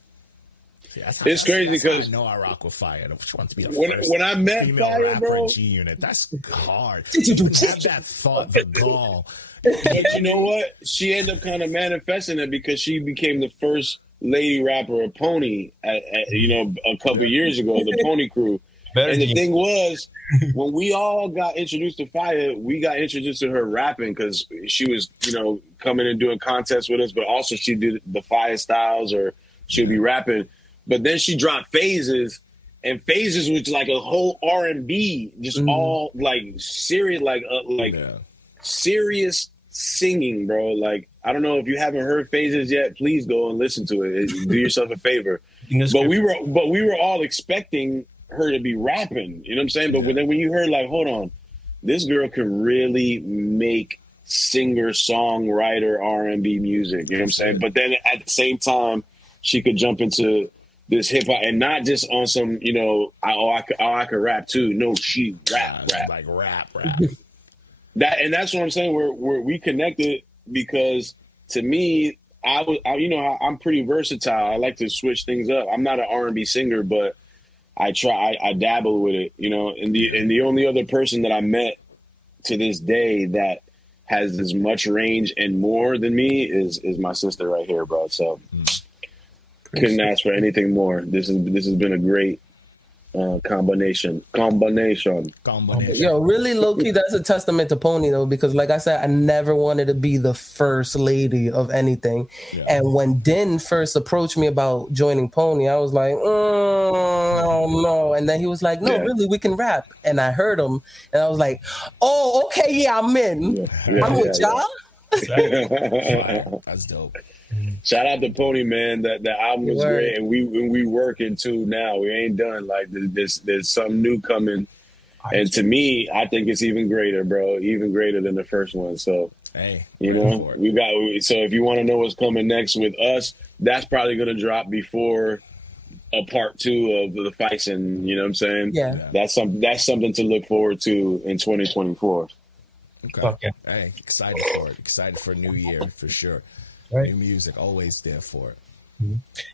Yeah, it's crazy because I know I rock with Fire. Which wants to be the first when I met female Fire, rapper bro, in G Unit. That's hard. You have that thought, the gall. But you know what? She ended up kind of manifesting it because she became the first lady rapper of Pony, a couple years ago, the Pony Crew. And the thing was, when we all got introduced to Fire, we got introduced to her rapping because she was, coming and doing contests with us, but also she did the Fire Styles or she'll be rapping. But then she dropped Phases, and Phases was like a whole R&B, just all like serious, serious singing, bro. Like, I don't know if you haven't heard Phases yet, please go and listen to it. Do yourself a favor. But we were all expecting her to be rapping, you know what I'm saying? But then when you heard like, hold on, this girl can really make singer, songwriter, R&B music, you know what I'm saying? But then at the same time, she could jump into this hip hop and not just on some, I could rap too. No, she rap. Like rap. That's what I'm saying. We connected because to me, I'm pretty versatile. I like to switch things up. I'm not an R&B singer, but I dabble with it, and the only other person that I met to this day that has as much range and more than me is my sister right here, bro. So couldn't ask for anything more. This has been a great combination. Yo, really low key, that's a testament to Pony though, because like I said, I never wanted to be the first lady of anything. Yeah. And when Din first approached me about joining Pony, I was like, oh no. And then he was like, no, really, we can rap. And I heard him, and I was like, oh, okay, yeah, I'm in. I'm with y'all. That's dope. Shout out to Pony, man. That album was great, and we working too now. We ain't done. Like there's something new coming, and to me, I think it's even greater, bro. Even greater than the first one. So, hey, we got. So if you want to know what's coming next with us, that's probably going to drop before a part 2 of the Bison. You know what I'm saying? Yeah. That's something to look forward to in 2024. Okay. Hey, excited for it. Excited for a new year for sure. Right. New music, always there for it.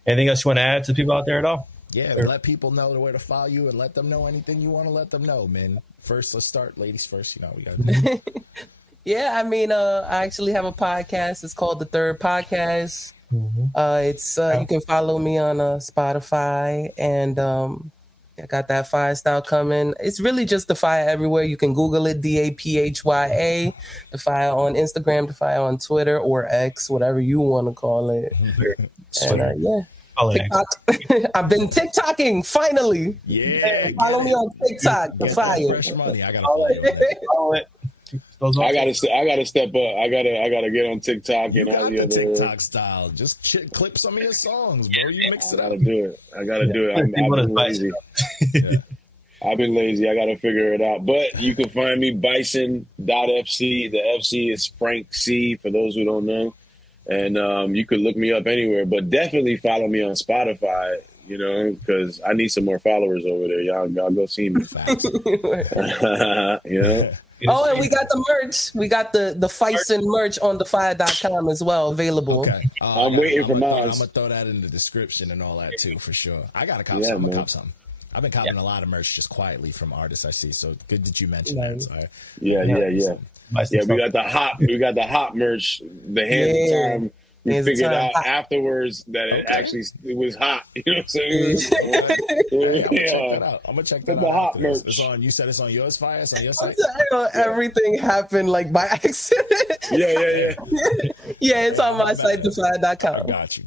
Anything else you want to add to people out there at all? Yeah, let people know where to follow you and let them know anything you want to let them know, man. First, let's start ladies first. We got to Yeah, I mean, I actually have a podcast. It's called The Third Podcast. It's you can follow me on Spotify, and I got that Fire style coming. It's really just DAPHYA everywhere. You can Google it, DAPHYA. DAPHYA on Instagram, DAPHYA on Twitter or X, whatever you want to call it. And TikTok. I've been TikToking finally. Yeah, follow me on TikTok. DAPHYA. Fresh money. I gotta follow it. I gotta step up. I gotta get on TikTok and all the other TikTok style. Just clip some of your songs, bro. You mix it up. I gotta do it. I've been lazy. I've been lazy. I gotta figure it out. But you can find me Bison.FC. The FC is Frank C. For those who don't know, and you could look me up anywhere. But definitely follow me on Spotify. Because I need some more followers over there. Y'all go see me. Oh, and we got the merch. We got the Bison merch on DAPHYA.com as well, available. Okay. I'm waiting for mine. I'm gonna throw that in the description and all that too, for sure. I gotta cop some. I'm gonna cop something. I've been copying a lot of merch just quietly from artists I see. So good that you mentioned that. Sorry. Yeah. We got the hot merch. The hands of time. We figured out afterwards that it was hot. You know what I'm saying? I'm gonna check that out. The hot merch. It's on. You said it's on yours, Fire. It's on your site. Everything happened like by accident. Yeah. Yeah, it's on my site, DAPHYA.com. Got you.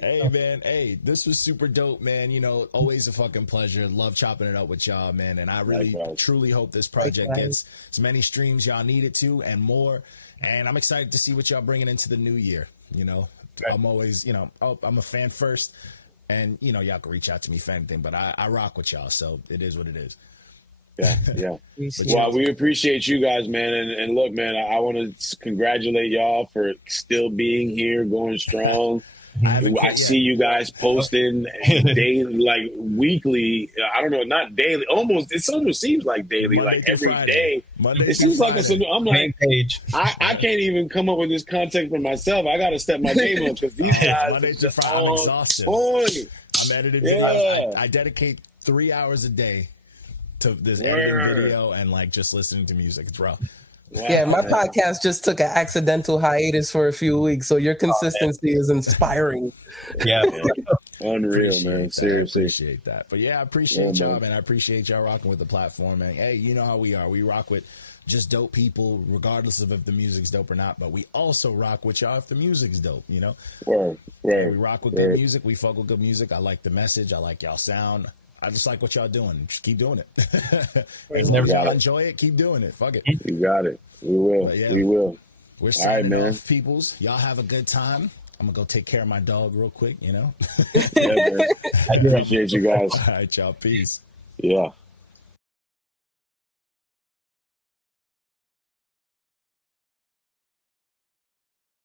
Hey, man. Hey, this was super dope, man. Always a fucking pleasure. Love chopping it up with y'all, man. And I really, truly hope this project gets as many streams y'all need it to and more. And I'm excited to see what y'all bringing into the new year. I'm always, I'm a fan first. And y'all can reach out to me for anything, but I rock with y'all, so it is what it is. Yeah. Well, we appreciate you guys, man. And look, man, I want to congratulate y'all for still being here, going strong. I see you guys posting daily, like weekly. I don't know, not daily. It almost seems like daily, Monday like every Friday. day. Monday it seems like it's. I'm like, I can't even come up with this content for myself. I got to step my game up because these guys. Monday to Friday, I'm exhausted. I'm editing videos. I dedicate 3 hours a day to this editing video and like just listening to music. It's rough. Wow. Yeah, my podcast just took an accidental hiatus for a few weeks, so your consistency is inspiring. Yeah. Unreal, man. Seriously. I appreciate that. But yeah, I appreciate y'all, man. I appreciate y'all rocking with the platform, man. Hey, you know how we are. We rock with just dope people, regardless of if the music's dope or not. But we also rock with y'all if the music's dope, Word. We rock with good music. We fuck with good music. I like the message. I like y'all sound. I just like what y'all doing. Just keep doing it. As long as y'all enjoy it, keep doing it. Fuck it. You got it. We will. Yeah, we will. We're signing off, peoples. Y'all have a good time. I'm going to go take care of my dog real quick, Yeah, man. I appreciate you guys. All right, y'all. Peace. Yeah.